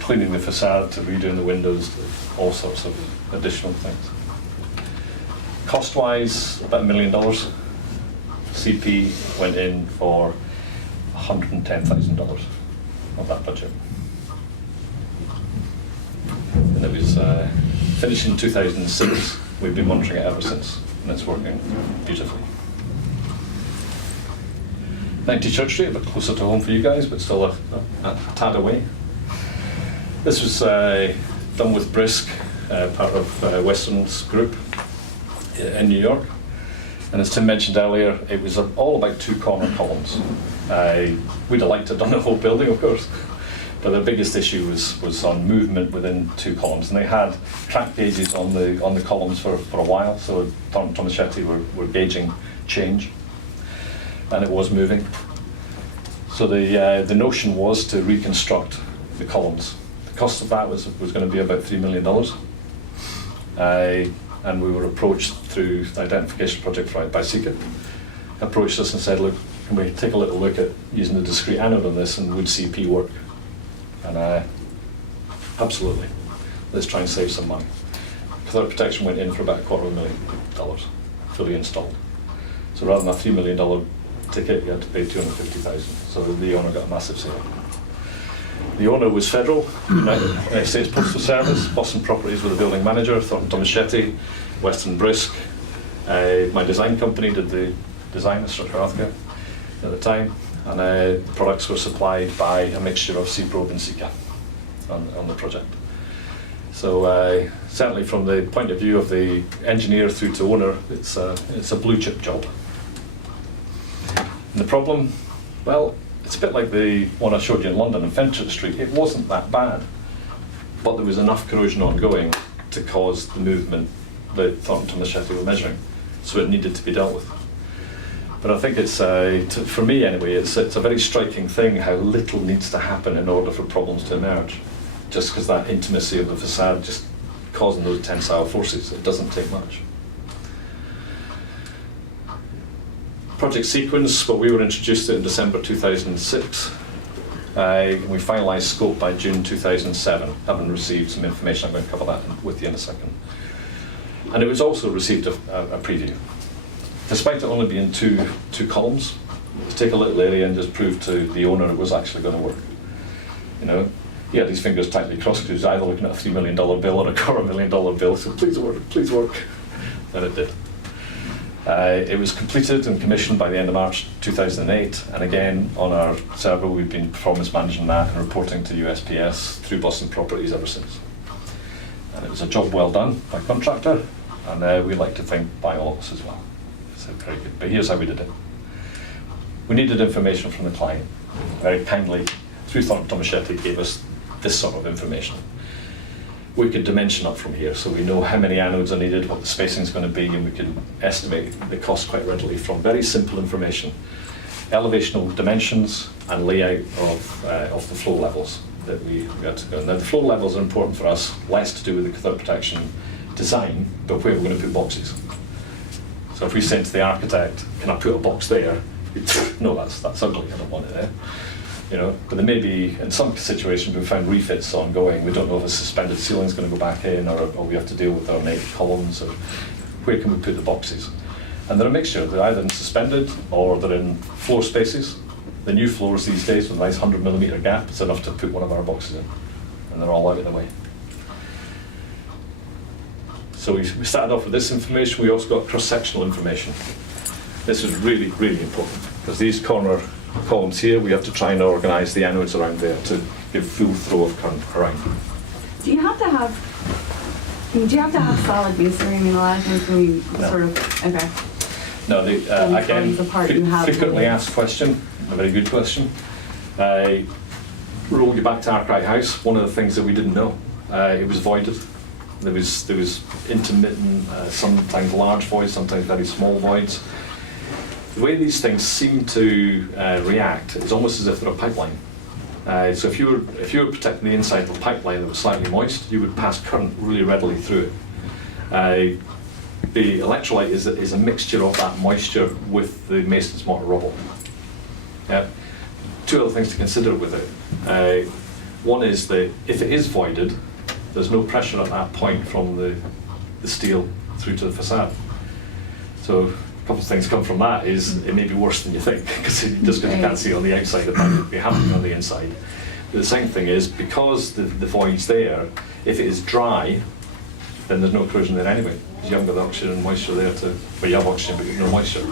cleaning the facade to redoing the windows, to all sorts of additional things. Cost-wise, about $1 million. CP went in for $110,000 of that budget. And it was finished in 2006. We've been monitoring it ever since, and it's working beautifully. 90 Church Street, a bit closer to home for you guys, but still a tad away. This was done with Brisk, part of Western's group in New York. And as Tim mentioned earlier, it was all about two corner columns. We'd have liked to have done the whole building, of course, but the biggest issue was on movement within two columns. And they had track gauges on the columns for a while, so Tomasetti were gauging change, and it was moving. So the notion was to reconstruct the columns. The cost of that was going to be about $3 million. And we were approached through the identification project by Sika. Approached us and said, look, can we take a little look at using the discrete anode on this, and would CP work? And absolutely, let's try and save some money. Cathodic Protection went in for about $250,000, fully installed. So rather than a $3 million ticket, you had to pay $250,000. So the owner got a massive sale. The owner was Federal, United States Postal Service, Boston Properties with the building manager, Thornton Tomasetti, Western Brisk. My design company did the design of Structural Healthcare at the time, and products were supplied by a mixture of C-Probe and Sika on the project. So certainly from the point of view of the engineer through to owner, it's a blue chip job. And the problem, well, it's a bit like the one I showed you in London on Fenchurch Street. It wasn't that bad, but there was enough corrosion ongoing to cause the movement that Thornton Tomasetti were measuring, so it needed to be dealt with. But I think it's, for me anyway, it's a very striking thing how little needs to happen in order for problems to emerge. Just because that intimacy of the facade just causing those tensile forces, it doesn't take much. Project sequence, well, we were introduced to it in December 2006. We finalised scope by June 2007, having received some information. I'm going to cover that with you in a second. And it was also received a preview. Despite it only being two columns, to take a little area and just prove to the owner it was actually going to work. You know, he had his fingers tightly crossed because he was either looking at a $3 million bill or a $250,000 bill, so please work, please work. And it did. It was completed and commissioned by the end of March 2008, and again on our server we've been performance managing that and reporting to USPS through Boston Properties ever since. And it was a job well done by contractor, and we like to think by all of us as well. So very good. But here's how we did it. We needed information from the client. Very kindly, through Thornton Tomasetti, gave us this sort of information. We could dimension up from here, so we know how many anodes are needed, what the spacing is going to be, and we can estimate the cost quite readily from very simple information. Elevational dimensions and layout of the flow levels that we had to go. Now the flow levels are important for us, less to do with the cathodic protection design, but where we're going to put boxes. So if we say to the architect, can I put a box there? No, that's ugly, I don't want it there. You know, but there may be, in some situations, we've found refits ongoing. We don't know if a suspended ceiling is going to go back in, or we have to deal with ornate columns, or where can we put the boxes? And they're a mixture. They're either in suspended or they're in floor spaces. The new floors these days with a nice 100mm gap, it's enough to put one of our boxes in, and they're all out of the way. So we started off with this information. We also got cross-sectional information. This is really, really important, because these corner columns here, we have to try and organise the anodes around there to give full flow of current around. Do you have to have solid masonry? I mean, a lot of times when we sort of, okay. No, again, frequently asked question, a very good question. Roll you back to Arkwright House, one of the things that we didn't know, it was voided. There was intermittent, sometimes large voids, sometimes very small voids. The way these things seem to react is almost as if they're a pipeline. So if you were protecting the inside of a pipeline that was slightly moist, you would pass current really readily through it. The electrolyte is a mixture of that moisture with the mason's mortar rubble. Two other things to consider with it. One is that if it is voided, there's no pressure at that point from the steel through to the facade. So a couple of things come from that is it may be worse than you think, because just because you can't see on the outside, it might be happening on the inside. But the second thing is, because the void's there, if it is dry, then there's no corrosion there anyway, because you haven't got the oxygen and moisture there to, well, you have oxygen, but you have no moisture.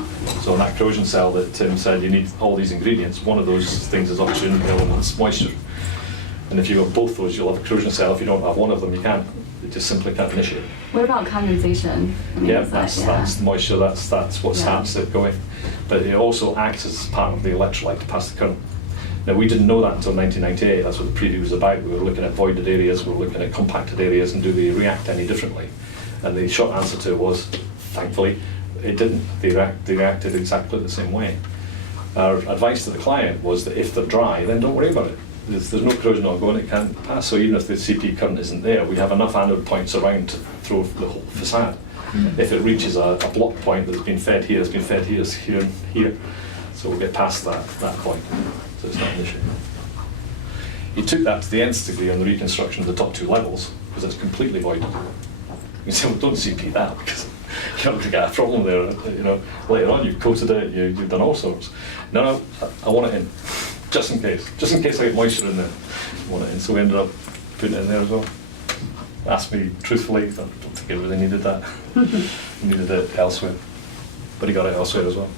So in that corrosion cell that Tim said you need all these ingredients, one of those things is oxygen, the other one's moisture. And if you've got both those, you'll have a corrosion cell. If you don't have one of them, you can't. It just simply can't initiate. What about condensation? I mean, Yeah, is that's that, the moisture, that's what Yeah. starts it going. But it also acts as part of the electrolyte to pass the current. Now, we didn't know that until 1998. That's what the preview was about. We were looking at voided areas, we were looking at compacted areas, and do they react any differently? And the short answer to it was, thankfully, it didn't. They reacted exactly the same way. Our advice to the client was that if they're dry, then don't worry about it. There's no corrosion ongoing, it can't pass. So even if the CP current isn't there, we have enough anode points around to throw the whole facade. If it reaches a block point that's been fed here, it's been fed here, it's here, and here. So we'll get past that point. So it's not an issue. You took that to the nth degree on the reconstruction of the top two levels, because it's completely voided. You say, well, don't CP that, because you're not going to get a problem there. Later on you've coated it, you've done all sorts. No, I want it in. Just in case I get moisture in there, I want it in. So we ended up putting it in there as well. Asked me truthfully, I don't think I really needed that. He needed it elsewhere, but he got it elsewhere as well.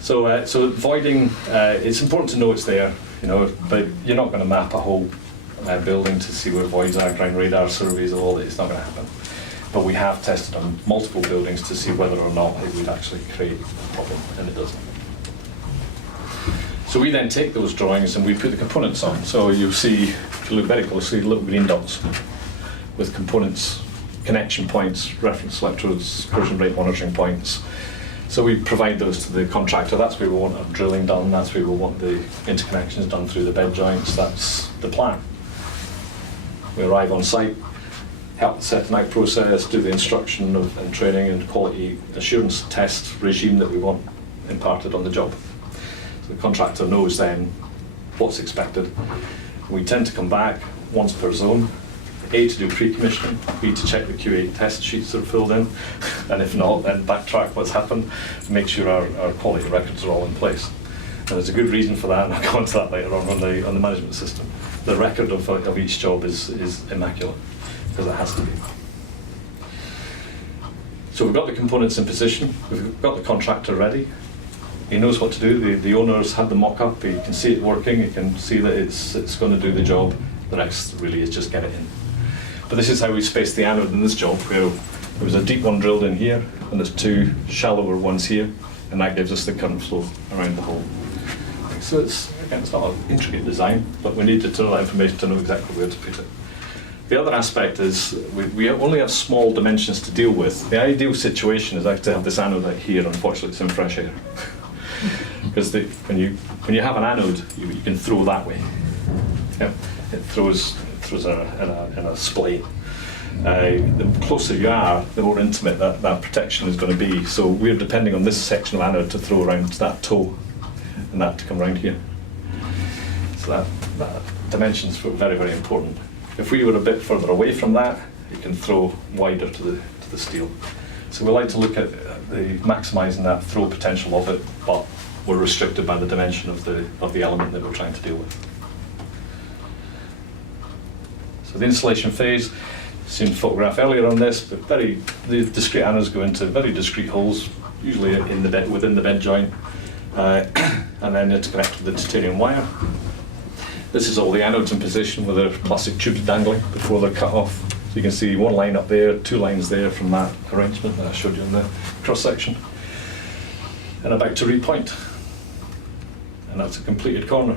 So voiding, it's important to know it's there, but you're not going to map a whole building to see where voids are, ground radar surveys, all that. It's not going to happen. But we have tested on multiple buildings to see whether or not it would actually create a problem, and it doesn't. So we then take those drawings and we put the components on. So you'll see, if you look very closely, little green dots with components, connection points, reference electrodes, corrosion rate monitoring points. So we provide those to the contractor. That's where we want our drilling done. That's where we want the interconnections done through the bed joints. That's the plan. We arrive on site, help the setting out process, do the instruction and training and quality assurance test regime that we want imparted on the job. The contractor knows then what's expected. We tend to come back once per zone, A, to do pre-commissioning, B, to check the QA test sheets that are filled in, and if not, then backtrack what's happened to make sure our quality records are all in place. And there's a good reason for that, and I'll go into that later on the management system. The record of each job is immaculate, because it has to be. So we've got the components in position, we've got the contractor ready. He knows what to do. The owners had the mock-up. He can see it working. He can see that it's going to do the job. The next really is just get it in. But this is how we spaced the anode in this job. Where there was a deep one drilled in here, and there's two shallower ones here, and that gives us the current flow around the hole. So it's not an intricate design, but we needed to know that information to know exactly where to put it. The other aspect is we only have small dimensions to deal with. The ideal situation is actually to have this anode out here. Unfortunately, it's in fresh air. Because when you have an anode, you can throw that way. Yeah, it throws in a splay. The closer you are, the more intimate that protection is going to be. So we're depending on this section of anode to throw around that toe, and that to come around here. So that dimension's very, very important. If we were a bit further away from that, you can throw wider to the steel. So we like to look at maximising that throw potential of it, but we're restricted by the dimension of the element that we're trying to deal with. So the installation phase, seen a photograph earlier on this, but the discrete anodes go into very discrete holes, usually in the bed, within the bed joint, and then interconnect with the titanium wire. This is all the anodes in position with their plastic tubes dangling before they're cut off. So you can see one line up there, two lines there from that arrangement that I showed you in the cross section. And about to repoint. And that's a completed corner.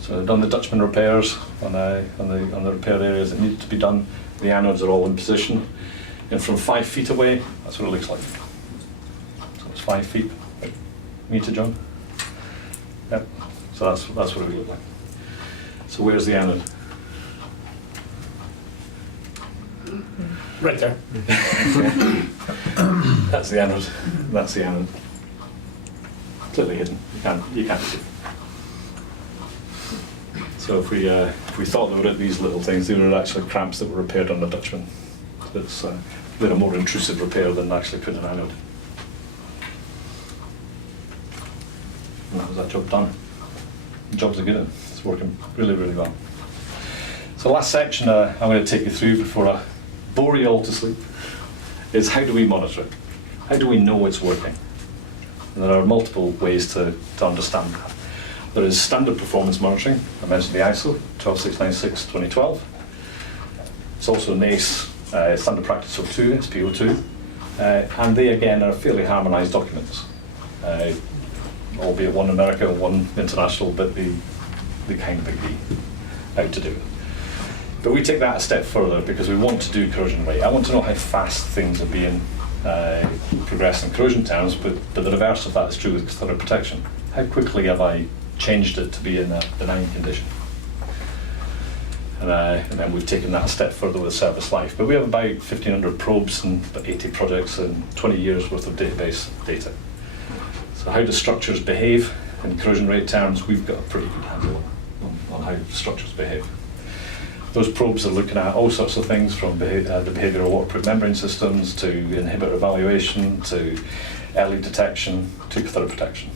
So I've done the Dutchman repairs on the repair areas that needed to be done. The anodes are all in position. And from 5 feet away, that's what it looks like. So it's 5 feet, meter, John? Yep. So that's what it would look like. So where's the anode? Right there. That's the anode. That's the anode. Clearly hidden. You can't see it. So if we thought they were at these little things, they were actually cramps that were repaired on the Dutchman. So it's been a more intrusive repair than actually putting an anode. And that was that job done. The job's a good one. It's working really, really well. So last section I'm going to take you through before I bore you all to sleep is how do we monitor it? How do we know it's working? And there are multiple ways to understand that. There is standard performance monitoring. I mentioned the ISO 12696:2012. It's also NACE Standard Practice 02, SPO2. And they again are fairly harmonized documents. Albeit one America and one international, but they kind of agree how to do it. But we take that a step further because we want to do corrosion rate. I want to know how fast things are being progressed in corrosion terms, but the reverse of that is true with cathodic protection. How quickly have I changed it to be in a benign condition? And then we've taken that a step further with service life. But we have about 1,500 probes and about 80 projects and 20 years worth of database data. So how do structures behave in corrosion rate terms? We've got a pretty good handle on how structures behave. Those probes are looking at all sorts of things from the behavioural waterproof membrane systems to inhibitor evaluation to early detection to cathodic protection.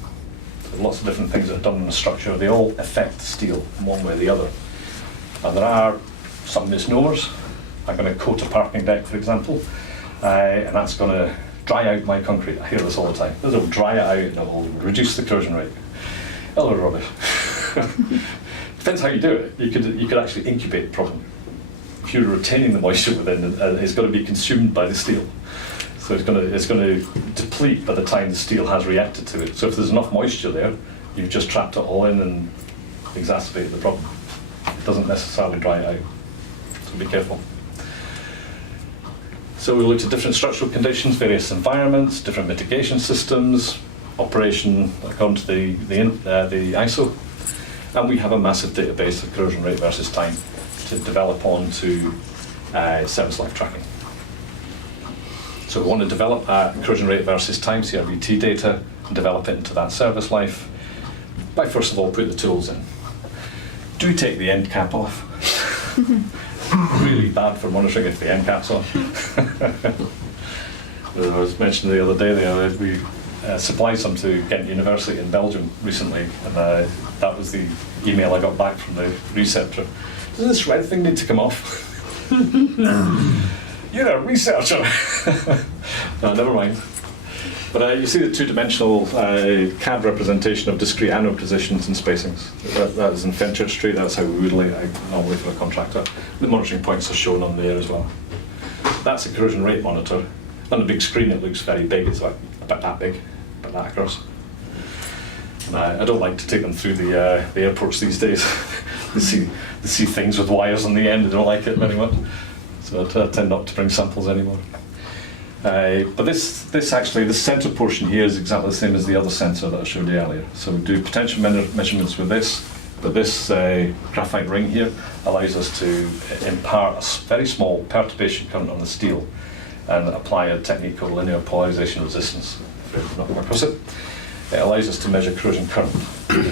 So lots of different things that are done in a structure. They all affect steel in one way or the other. And there are some misnomers. I'm going to coat a parking deck, for example, and that's going to dry out my concrete. I hear this all the time. It'll dry it out and it'll reduce the corrosion rate. Other rubbish. Depends how you do it. You could actually incubate the problem. If you're retaining the moisture within, it's going to be consumed by the steel. So it's going to deplete by the time the steel has reacted to it. So if there's enough moisture there, you've just trapped it all in and exacerbated the problem. It doesn't necessarily dry it out. So be careful. So we looked at different structural conditions, various environments, different mitigation systems, operation according to the ISO. And we have a massive database of corrosion rate versus time to develop onto service life tracking. So we want to develop corrosion rate versus time, CRVT data, and develop it into that service life by first of all putting the tools in. Do take the end cap off. Really bad for monitoring if the end cap's on. I was mentioning the other day, we supplied some to Ghent University in Belgium recently, and that was the email I got back from the researcher. Does this red thing need to come off? You're a researcher! No, never mind. But you see the two-dimensional CAD representation of discrete anode positions and spacings. That is in Fenchurch Street. That's how we would lay it out normally for a contractor. The monitoring points are shown on there as well. That's a corrosion rate monitor. On the big screen it looks very big. It's like about that big, about that across. And I don't like to take them through the airports these days. they see things with wires on the end. They don't like it very much. So I tend not to bring samples anymore. But this actually, the centre portion here is exactly the same as the other sensor that I showed you earlier. So we do potential measurements with this, but this graphite ring here allows us to impart a very small perturbation current on the steel and apply a technique called linear polarization resistance. If you've not come across it, it allows us to measure corrosion current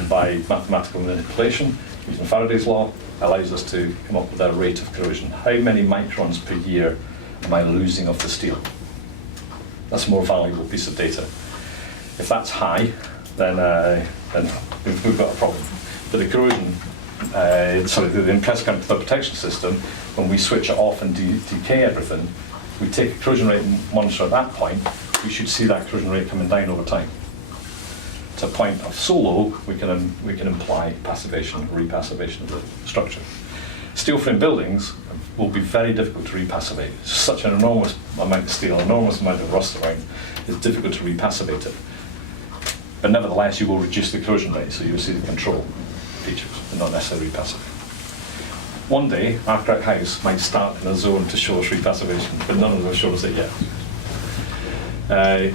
by mathematical manipulation using Faraday's law. Allows us to come up with a rate of corrosion. How many microns per year am I losing of the steel? That's a more valuable piece of data. If that's high, then we've got a problem. But the corrosion, the Impressed Current Cathodic Protection system, when we switch it off and decay everything, we take a corrosion rate monitor at that point, we should see that corrosion rate coming down over time. To a point of so low, we can imply passivation or repassivation of the structure. Steel frame buildings will be very difficult to repassivate. It's such an enormous amount of steel, enormous amount of rust around, it's difficult to repassivate it. But nevertheless, you will reduce the corrosion rate, so you will see the control features and not necessarily repassivate. One day, Arkwright House might start in a zone to show us repassivation, but none of them show us it yet.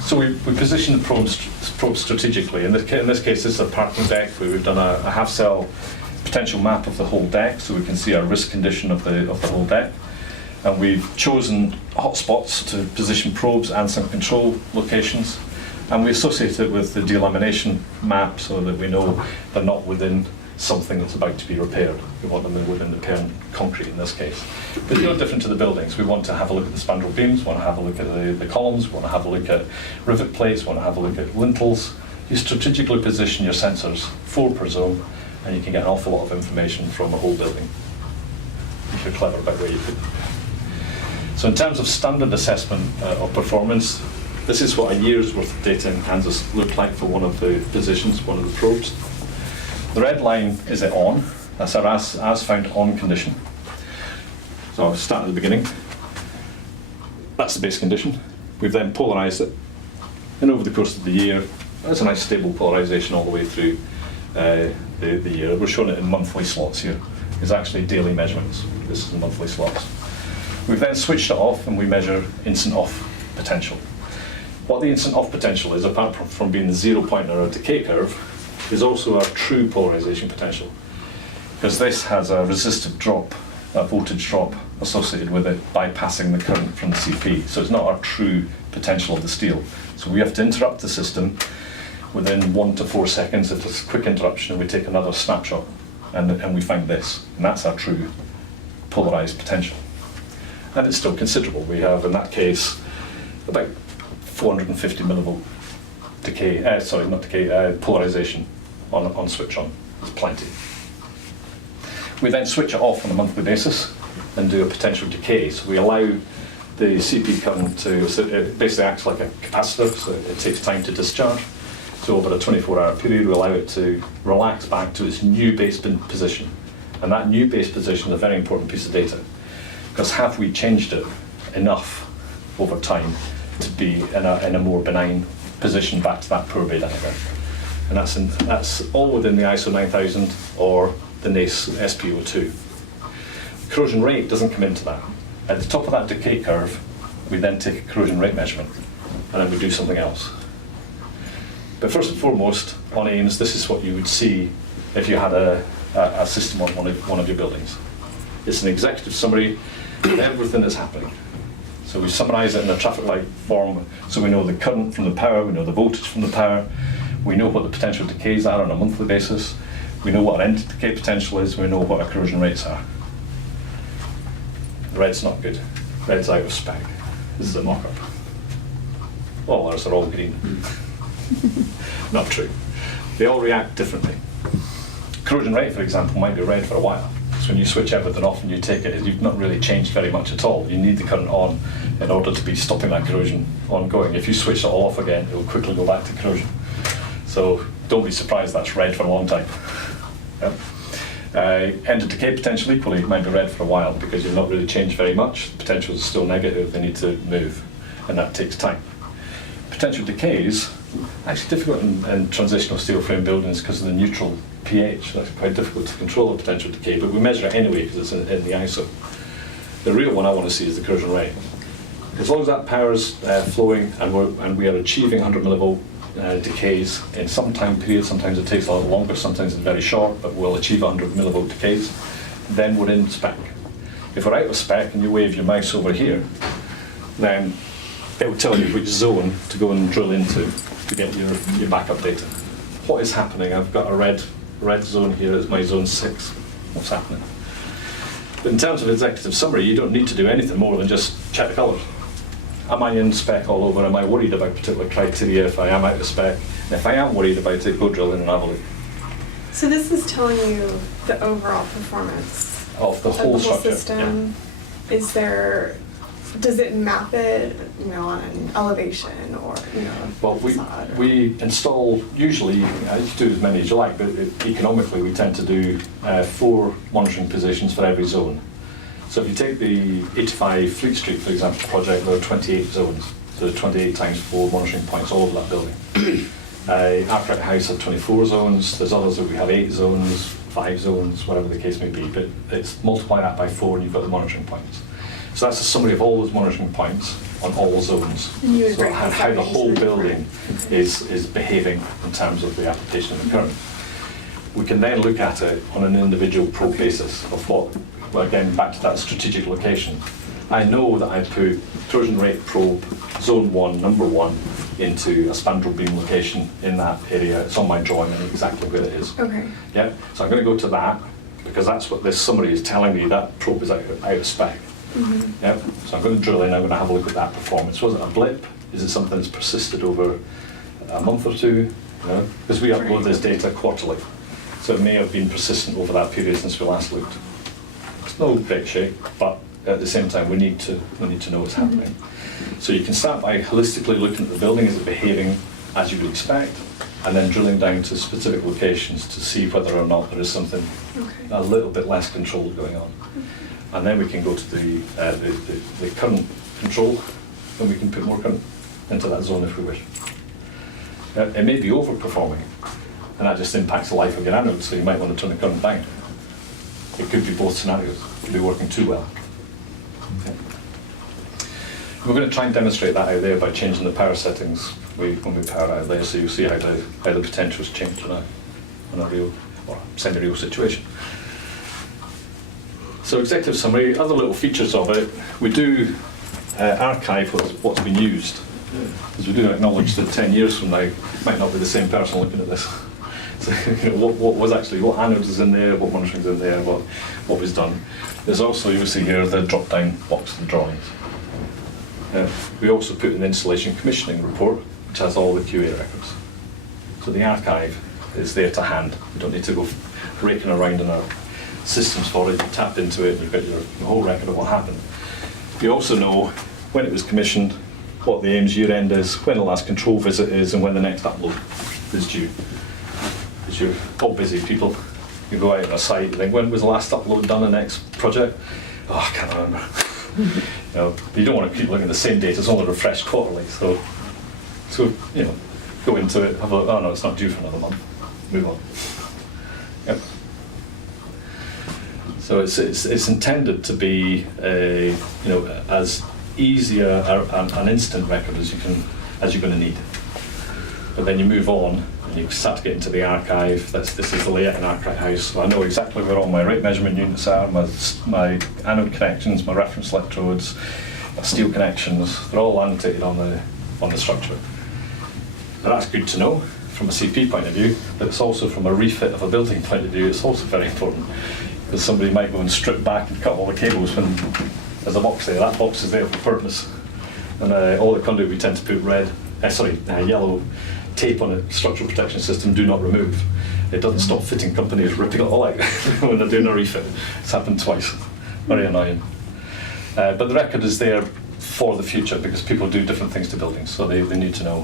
So we position the probes strategically. In this case, this is a parking deck where we've done a half-cell potential map of the whole deck, so we can see our risk condition of the whole deck. And we've chosen hotspots to position probes and some control locations. And we associate it with the delamination map so that we know they're not within something that's about to be repaired. We want them within the parent concrete in this case. But it's no different to the buildings. We want to have a look at the spandrel beams, want to have a look at the columns, want to have a look at rivet plates, want to have a look at lintels. You strategically position your sensors 4 per zone, and you can get an awful lot of information from a whole building if you're clever about where you put it. So in terms of standard assessment of performance, this is what a year's worth of data in Kansas looked like for one of the positions, one of the probes. The red line is it on. That's our as found on condition. So I'll start at the beginning. That's the base condition. We've then polarised it. And over the course of the year, that's a nice stable polarisation all the way through the year. We're showing it in monthly slots here. It's actually daily measurements. This is monthly slots. We've then switched it off and we measure instant off potential. What the instant off potential is, apart from being the 0 point in our decay curve, is also our true polarisation potential. Because this has a resistive drop, a voltage drop associated with it bypassing the current from the CP. So it's not our true potential of the steel. So we have to interrupt the system within 1 to 4 seconds. If there's a quick interruption, we take another snapshot and we find this. And that's our true polarised potential. And it's still considerable. We have, in that case, about 450 millivolt decay, polarisation on switch on. It's plenty. We then switch it off on a monthly basis and do a potential decay. So we allow the CP current to, so it basically acts like a capacitor, so it takes time to discharge. So over a 24-hour period, we allow it to relax back to its new base position. And that new base position is a very important piece of data, because have we changed it enough over time to be in a more benign position back to that poor bay diagram? And that's all within the ISO 9000 or the NACE SPO2. Corrosion rate doesn't come into that. At the top of that decay curve, we then take a corrosion rate measurement, and then we do something else. But first and foremost, on AIMS, this is what you would see if you had a system on one of your buildings. It's an executive summary of everything that's happening. So we summarise it in a traffic light form, so we know the current from the power, we know the voltage from the power, we know what the potential decays are on a monthly basis, we know what our end decay potential is, we know what our corrosion rates are. Red's not good. Red's out of spec. This is a mock-up. All ours are all green. Not true. They all react differently. Corrosion rate, for example, might be red for a while. So when you switch everything off and you take it, you've not really changed very much at all. You need the current on in order to be stopping that corrosion ongoing. If you switch it all off again, it will quickly go back to corrosion. So don't be surprised that's red for a long time. Yep. End of decay potential equally might be red for a while because you've not really changed very much. Potentials are still negative, they need to move, and that takes time. Potential decays, actually difficult in transitional steel frame buildings because of the neutral pH. That's quite difficult to control the potential decay, but we measure it anyway because it's in the ISO. The real one I want to see is the corrosion rate. As long as that power's flowing and we are achieving 100 millivolt decays in some time period, sometimes it takes a lot longer, sometimes it's very short, but we'll achieve 100 millivolt decays, then we're in spec. If we're out of spec and you wave your mouse over here, then it will tell you which zone to go and drill into to get your backup data. What is happening? I've got a red zone here, it's my zone 6. What's happening? But in terms of executive summary, you don't need to do anything more than just check the colours. Am I in spec all over? Am I worried about particular criteria if I am out of spec? And if I am worried about it, go drill in and have a look. So this is telling you the overall performance Of the whole structure. system. Yeah. Is there, does it map it, on an elevation or, Well, facade? we install, usually, you can do as many as you like, but economically we tend to do 4 monitoring positions for every zone. So if you take the 85 Fleet Street, for example, project, there are 28 zones. So 28 times 4 monitoring points all over that building. Architect House had 24 zones. There's others that we have 8 zones, 5 zones, whatever the case may be. But it's multiply that by 4 and you've got the monitoring points. So that's a summary of all those monitoring points on all zones. And you would So break how this the out whole into building is behaving in terms of the application of the current. We can then look at it on an individual probe basis of what, well, again, back to that strategic location. I know that I put corrosion rate probe zone 1, number 1, into a spandrel beam location in that area. It's on my drawing, I know exactly where it is. Okay. Yeah, so I'm going to go to that because that's what this summary is telling me. That probe is out of spec. Yeah, so I'm going to drill in. I'm going to have a look at that performance. Was it a blip? Is it something that's persisted over a month or two? You know, because we upload this data quarterly, so it may have been persistent over that period since we last looked. It's no great shape, but at the same time, we need to know what's happening. So you can start by holistically looking at the building. Is it behaving as you would expect? And then drilling down to specific locations to see whether or not there is something a little bit less controlled going on. And then we can go to the current control, and we can put more current into that zone if we wish. It may be overperforming, and that just impacts the life of your anode, so you might want to turn the current down. It could be both scenarios. It could be working too well. Okay. We're going to try and demonstrate that out there by changing the power settings when we power out there, so you'll see how the potentials change on a real or semi-real situation. So executive summary, other little features of it, we do archive what's been used, because we do acknowledge that 10 years from now might not be the same person looking at this. So you know, what anodes is in there, what monitoring's in there, what was done. There's also, you'll see here, the drop-down box of the drawings. We also put an installation commissioning report, which has all the QA records. So the archive is there to hand. We don't need to go raking around in our systems for it. You tap into it and you've got your whole record of what happened. You also know when it was commissioned, what the AIMS year end is, when the last control visit is, and when the next upload is due. Because you're all busy people. You go out on a site and think, when was the last upload done the next project? Oh, I can't remember. You know, you don't want to keep looking at the same data, it's only refreshed quarterly. So you know, go into it, have a look, oh no, it's not due for another month. Move on. Yep. So it's intended to be a, you know, as easy an instant record as you're going to need. But then you move on and you start to get into the archive. This is the layout in Archive House. So I know exactly where all my rate measurement units are, my anode connections, my reference electrodes, my steel connections. They're all annotated on the structure. And that's good to know from a CP point of view, but it's also from a refit of a building point of view, it's also very important. Because somebody might go and strip back and cut all the cables when there's a box there. That box is there for purpose. And all the conduit we tend to put yellow tape on a structural protection system, do not remove. It doesn't stop fitting companies ripping it all out when they're doing a refit. It's happened twice. Very annoying. But the record is there for the future because people do different things to buildings, so they need to know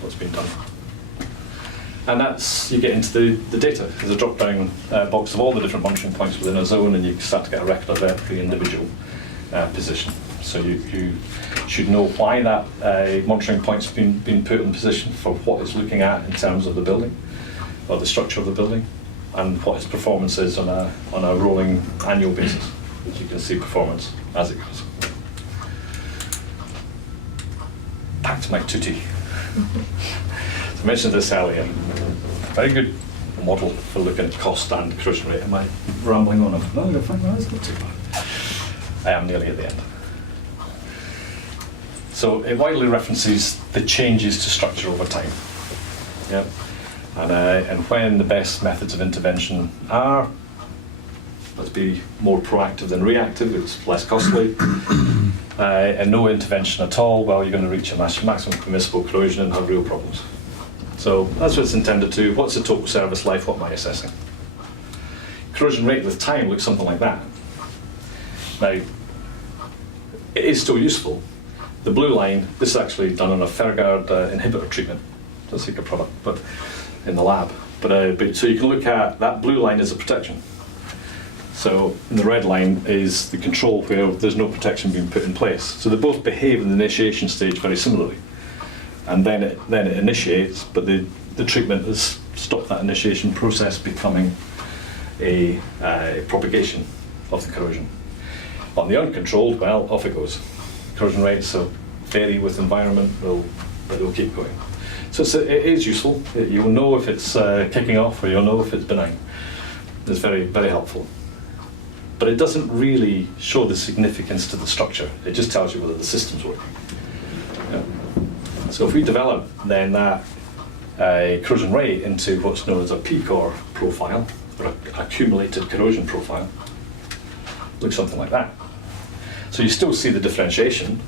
what's been done. And that's, you get into the data. There's a drop-down box of all the different monitoring points within a zone, and you start to get a record of every individual position. So you should know why that monitoring point's been put in position for what it's looking at in terms of the building, or the structure of the building, and what its performance is on a rolling annual basis. You can see performance as it goes. Back to my tutti. I mentioned this earlier. Very good model for looking at cost and corrosion rate. Am I rambling on? No, you're fine. No, it's not too bad. I am nearly at the end. So it widely references the changes to structure over time. Yep. And when the best methods of intervention are, let's be more proactive than reactive, it's less costly. And no intervention at all, well, you're going to reach a maximum permissible corrosion and have real problems. So that's what it's intended to. What's the total service life? What am I assessing? Corrosion rate with time looks something like that. Now, it is still useful. The blue line, this is actually done on a Ferragard inhibitor treatment. It's a Sika product, but in the lab. But so you can look at that blue line as a protection. So the red line is the control where there's no protection being put in place. So they both behave in the initiation stage very similarly. And then it initiates, but the treatment has stopped that initiation process becoming a propagation of the corrosion. On the uncontrolled, well, off it goes. Corrosion rates vary with environment, but they'll keep going. So it is useful. You'll know if it's kicking off, or you'll know if it's benign. It's very, very helpful. But it doesn't really show the significance to the structure. It just tells you whether the system's working. Yeah. So if we develop then that corrosion rate into what's known as a P-core profile, or an accumulated corrosion profile, looks something like that. So you still see the differentiation.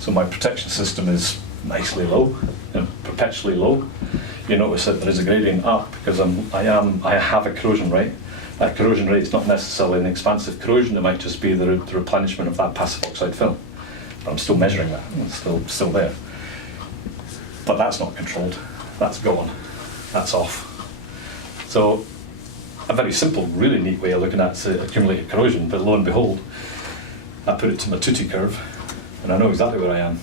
So my protection system is nicely low and perpetually low. You notice that there is a gradient up because I have a corrosion rate. That corrosion rate is not necessarily an expansive corrosion, it might just be the replenishment of that passive oxide film. But I'm still measuring that, it's still there. But that's not controlled, that's gone, that's off. So a very simple, really neat way of looking at accumulated corrosion, but lo and behold, I put it to my tutti curve, and I know exactly where I am.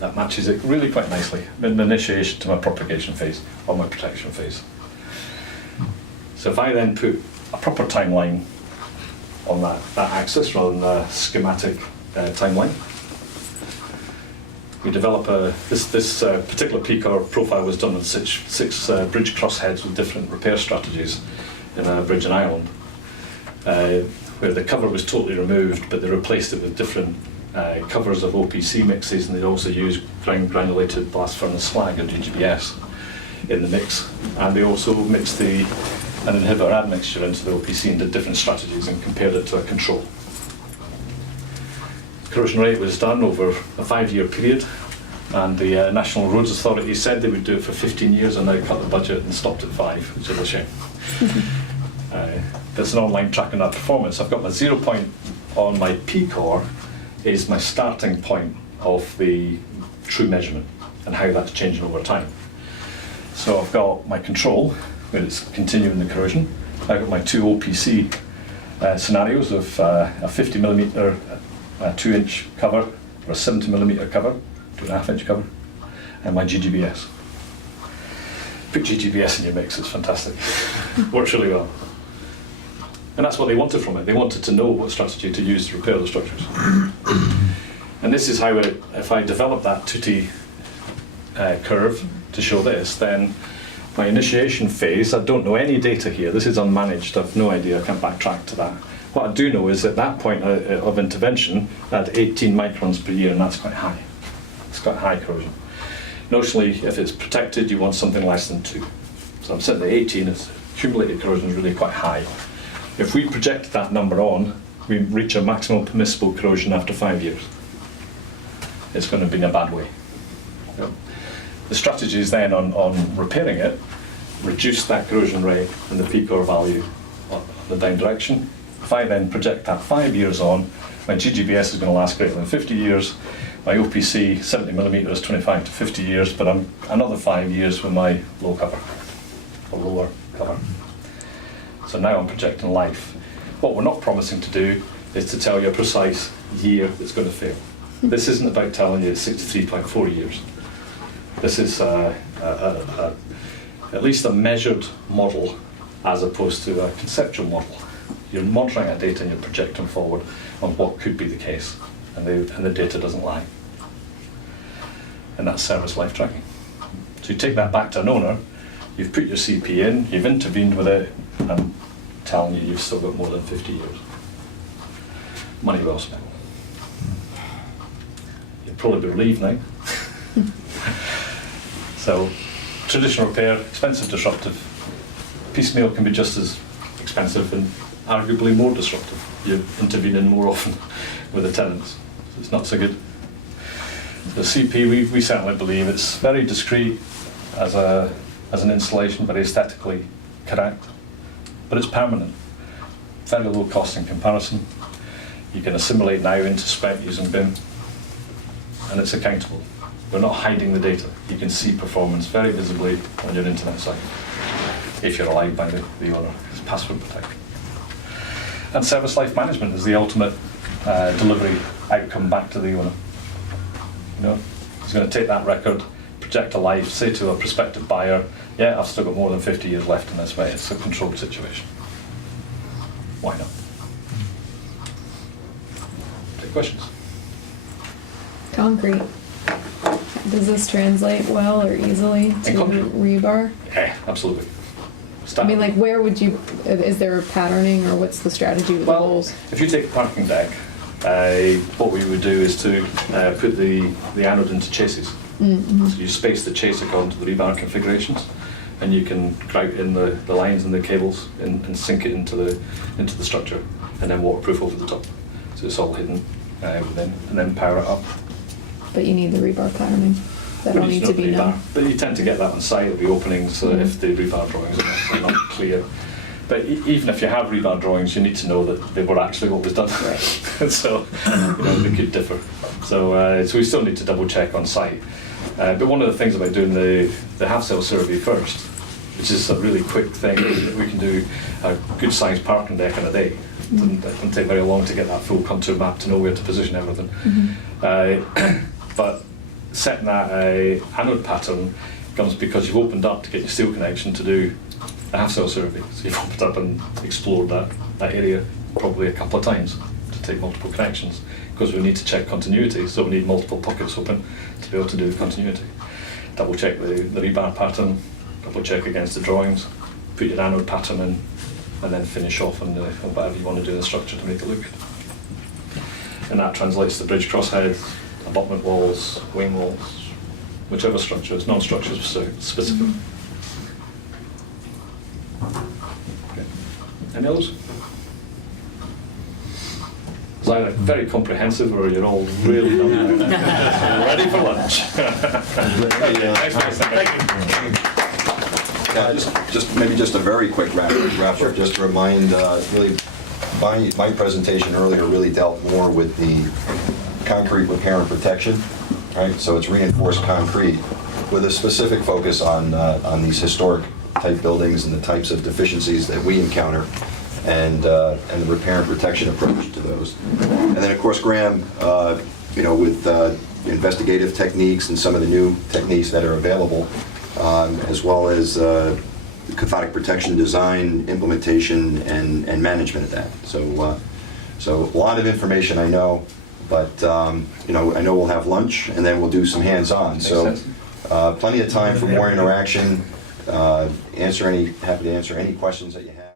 That matches it really quite nicely, in the initiation to my propagation phase, or my protection phase. So if I then put a proper timeline on that axis, rather than a schematic timeline, we develop this particular P-core profile was done on six bridge crossheads with different repair strategies in a bridge in Ireland, where the cover was totally removed, but they replaced it with different covers of OPC mixes, and they also used granulated blast furnace slag, or GGBS, in the mix, and they also mixed an inhibitor admixture into the OPC and did different strategies and compared it to a control. Corrosion rate was done over a 5-year period, and the National Roads Authority said they would do it for 15 years and now cut the budget and stopped at 5, which is a shame. There's an online tracking that performance. I've got my 0 point on my P-core is my starting point of the true measurement and how that's changing over time. So I've got my control, where it's continuing the corrosion. I've got my 2 OPC scenarios of a 50mm 2-inch cover, or a 70mm cover, 2.5-inch cover, and my GGBS. Put GGBS in your mix, it's fantastic. Works really well. And that's what they wanted from it. They wanted to know what strategy to use to repair the structures. And this is how if I develop that tutti curve to show this, then my initiation phase, I don't know any data here, this is unmanaged, I've no idea, I can't backtrack to that. What I do know is at that point of intervention, I had 18 microns per year, and that's quite high. It's quite high corrosion. Notionally, if it's protected, you want something less than 2. So I'm sitting at 18, it's accumulated corrosion is really quite high. If we project that number on, we reach a maximum permissible corrosion after 5 years. It's going to be in a bad way. The strategies then on repairing it, reduce that corrosion rate and the P-core value on the down direction. If I then project that 5 years on, my GGBS is going to last greater than 50 years, my OPC 70mm is 25 to 50 years, but I'm another 5 years with my low cover, or lower cover. So now I'm projecting life. What we're not promising to do is to tell you a precise year that's going to fail. This isn't about telling you it's 63.4 years. This is at least a measured model as opposed to a conceptual model. You're monitoring that data and you're projecting forward on what could be the case, and the data doesn't lie. And that's service life tracking. So you take that back to an owner, you've put your CP in, you've intervened with it, and I'm telling you you've still got more than 50 years. Money well spent. You'll probably be relieved now. So, traditional repair, expensive, disruptive. Piecemeal can be just as expensive and arguably more disruptive. You intervene in more often with the tenants. So it's not so good. The CP, we certainly believe it's very discreet as an installation, very aesthetically correct, but it's permanent. Very low cost in comparison. You can assimilate now into spec using BIM, and it's accountable. We're not hiding the data. You can see performance very visibly on your internet site, if you're allowed by the owner. It's password protected. And service life management is the ultimate delivery outcome back to the owner. You know, he's going to take that record, project a life, say to a prospective buyer, yeah, I've still got more than 50 years left in this way. It's a controlled situation. Why not? Take questions. Concrete. Does this translate well or easily to rebar? Yeah, absolutely. I mean, like, where would you, is there a patterning or what's the strategy with the Well, holes? if you take a parking deck, what we would do is to put the anode into chases. Mm-hmm. So you space the chase according to the rebar configurations, and you can grout in the lines and the cables and sink it into the structure, and then waterproof over the top. So it's all hidden within, and then power it up. But you need the rebar patterning. That all But needs it's to not be rebar. known. But you tend to get that on site, there'll be openings, so that if the rebar drawings are not clear. But even if you have rebar drawings, you need to know that they were actually what was done. So, they could differ. So we still need to double check on site. But one of the things about doing the half-cell survey first, which is a really quick thing, is that we can do a good sized parking deck in a day. It doesn't take very long to get that full contour map to know where to position everything. But setting that anode pattern comes because you've opened up to get your steel connection to do a half-cell survey. So you've opened up and explored that area probably a couple of times to take multiple connections, because we need to check continuity, so we need multiple pockets open to be able to do the continuity. Double check the rebar pattern, double check against the drawings, put your anode pattern in, and then finish off on whatever you want to do in the structure to make it look good. And that translates to bridge crosshead, abutment walls, wing walls, whichever structure is non-structure specific. Okay. Any others? It's either very comprehensive or you're all really done. Ready for lunch. Maybe just a very quick wrap up, just to remind, really, my presentation earlier really dealt more with the concrete repair and protection, right? So it's reinforced concrete with a specific focus on these historic type buildings and the types of deficiencies that we encounter, and the repair and protection approach to those. And then, of course, Graeme, with investigative techniques and some of the new techniques that are available, as well as cathodic protection design, implementation, and management of that. So a lot of information, I know, but I know we'll have lunch and then we'll do some hands-on. So plenty of time for more interaction. Happy to answer any questions that you have.